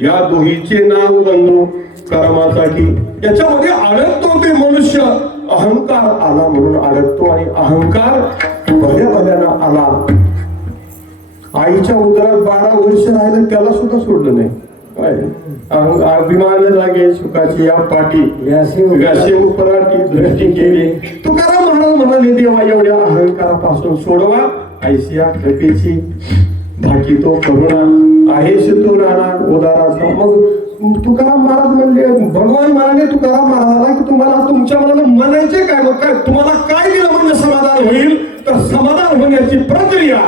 या दोहीचे नाव बंधू कर्मासाठी. याच्यामध्ये अडकतो ते मनुष्य. अहंकार आला म्हणून अडकतो आणि अहंकार भल्या भल्यानं आला. आईच्या उदरात 12 वर्ष राहिलं त्याला सुद्धा सोडलं नाही. अभिमान लागे सुखाची या पाठी व्यासे उपराठी दृष्टी केली. तुकाराम महाराज म्हणाले देवा एवढ्या अहंकारापासून सोडवा. ऐसिया कृपेची भाकी तो करुणा आहेस तू राणा उदाराचा. मग तुकाराम महाराज म्हणले, भगवान म्हणाले तुकाराम महाराजाला की तुम्हाला तुमच्या मनाला म्हणायचे काय, मग काय तुम्हाला काय दिलं म्हणजे समाधान होईल. तर समाधान होण्याची प्रक्रिया,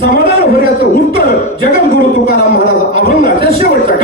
समाधान होण्याचं उत्तर जगद्गुरु तुकाराम महाराज अभंगाच्या शेवटच्या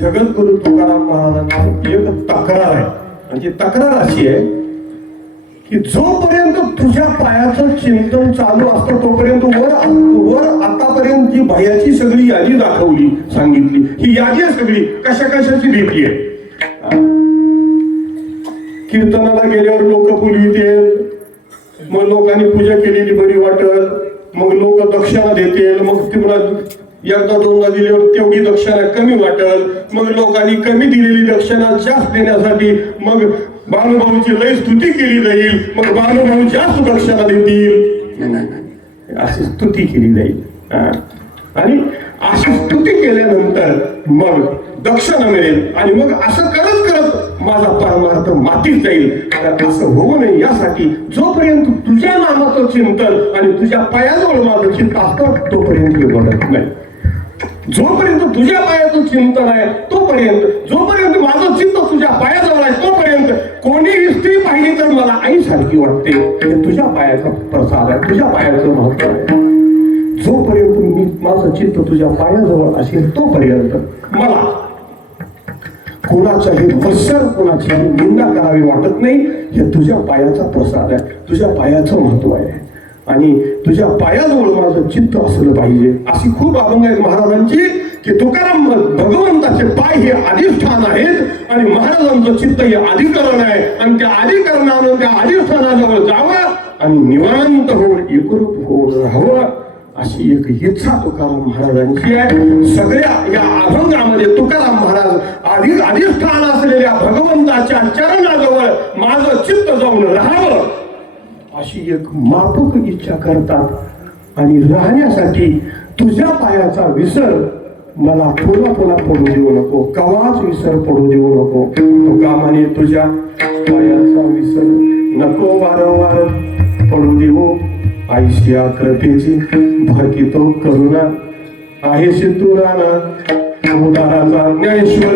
जगद्गुरु तुकाराम महाराजांची एक तक्रार आहे आणि ती तक्रार अशी आहे की जोपर्यंत तुझ्या पायाचं चिंतन चालू असतं तोपर्यंत वर आतापर्यंत जी बाह्याची सगळी यादी दाखवली सांगितली ही यादी आहे सगळी कशा कशाची भीती आहे. कीर्तनाला गेल्यावर लोक बोलवितील, मग लोकांनी पूजा केलेली बरी वाटल, मग लोक दक्षिणा देतील, मग तुम्हाला एकदा दोनदा दिल्यावर तेवढी दक्षिणा कमी वाटल, मग लोकांनी कमी दिलेली दक्षिणा जास्त देण्यासाठी मग बानुभाऊची लय स्तुती केली जाईल, मग बानुभाऊ जास्त दक्षिणा देतील, अशी स्तुती केली जाईल. आणि अशी स्तुती केल्यानंतर मग दक्षिणा मिळेल आणि मग असं करत करत माझा परमार्थ मातीत जाईल. तर असं होऊ नये यासाठी जोपर्यंत तुझ्या नामाचं चिंतन आणि तुझ्या पायाजवळ माझं चिंत असतं तोपर्यंत हे घडत नाही. जोपर्यंत तुझ्या पायाचं चिंतन आहे तोपर्यंत, जोपर्यंत माझं चित्त तुझ्या पायाजवळ आहे तोपर्यंत कोणीही स्त्री पाहिली तर मला आईसारखी वाटते. हे तुझ्या पायाचा प्रसाद आहे, तुझ्या पायाचं महत्व आहे. जोपर्यंत मी माझं चित्त तुझ्या पायाजवळ असेल तोपर्यंत मला कोणाचाही वत्सर, कोणाची निंदा करावी वाटत नाही. हे तुझ्या पायाचा प्रसाद आहे, तुझ्या पायाचं महत्व आहे आणि तुझ्या पायाजवळ माझं चित्त असलं पाहिजे. अशी खूप अभंग आहेत महाराजांची की तुकाराम भगवंताचे पाय हे अधिष्ठान आहेत आणि महाराजांचं चित्त हे अधिकरण आहे आणि त्या अधिकरणानं त्या अधिष्ठानाजवळ जावं आणि निवांत होऊन एकरूप होऊन राहावं अशी एक इच्छा तुकाराम महाराजांची आहे. सगळ्या या अभंगामध्ये तुकाराम महाराज अधिष्ठान असलेल्या भगवंताच्या चरणाजवळ माझं चित्त जाऊन राहावं अशी एक माफक इच्छा करतात. आणि राहण्यासाठी तुझ्या पायाचा विसर मला पुन्हा पुन्हा पडू देऊ नको, कवाच विसर पडू देऊ नको. तुका म्हणे तुझ्या पायाचा विसर नको वारंवार पडू देऊ. आईशिया कृपेची भरती तो करुणा आहे तुराना उदाराचा ज्ञानेश्वर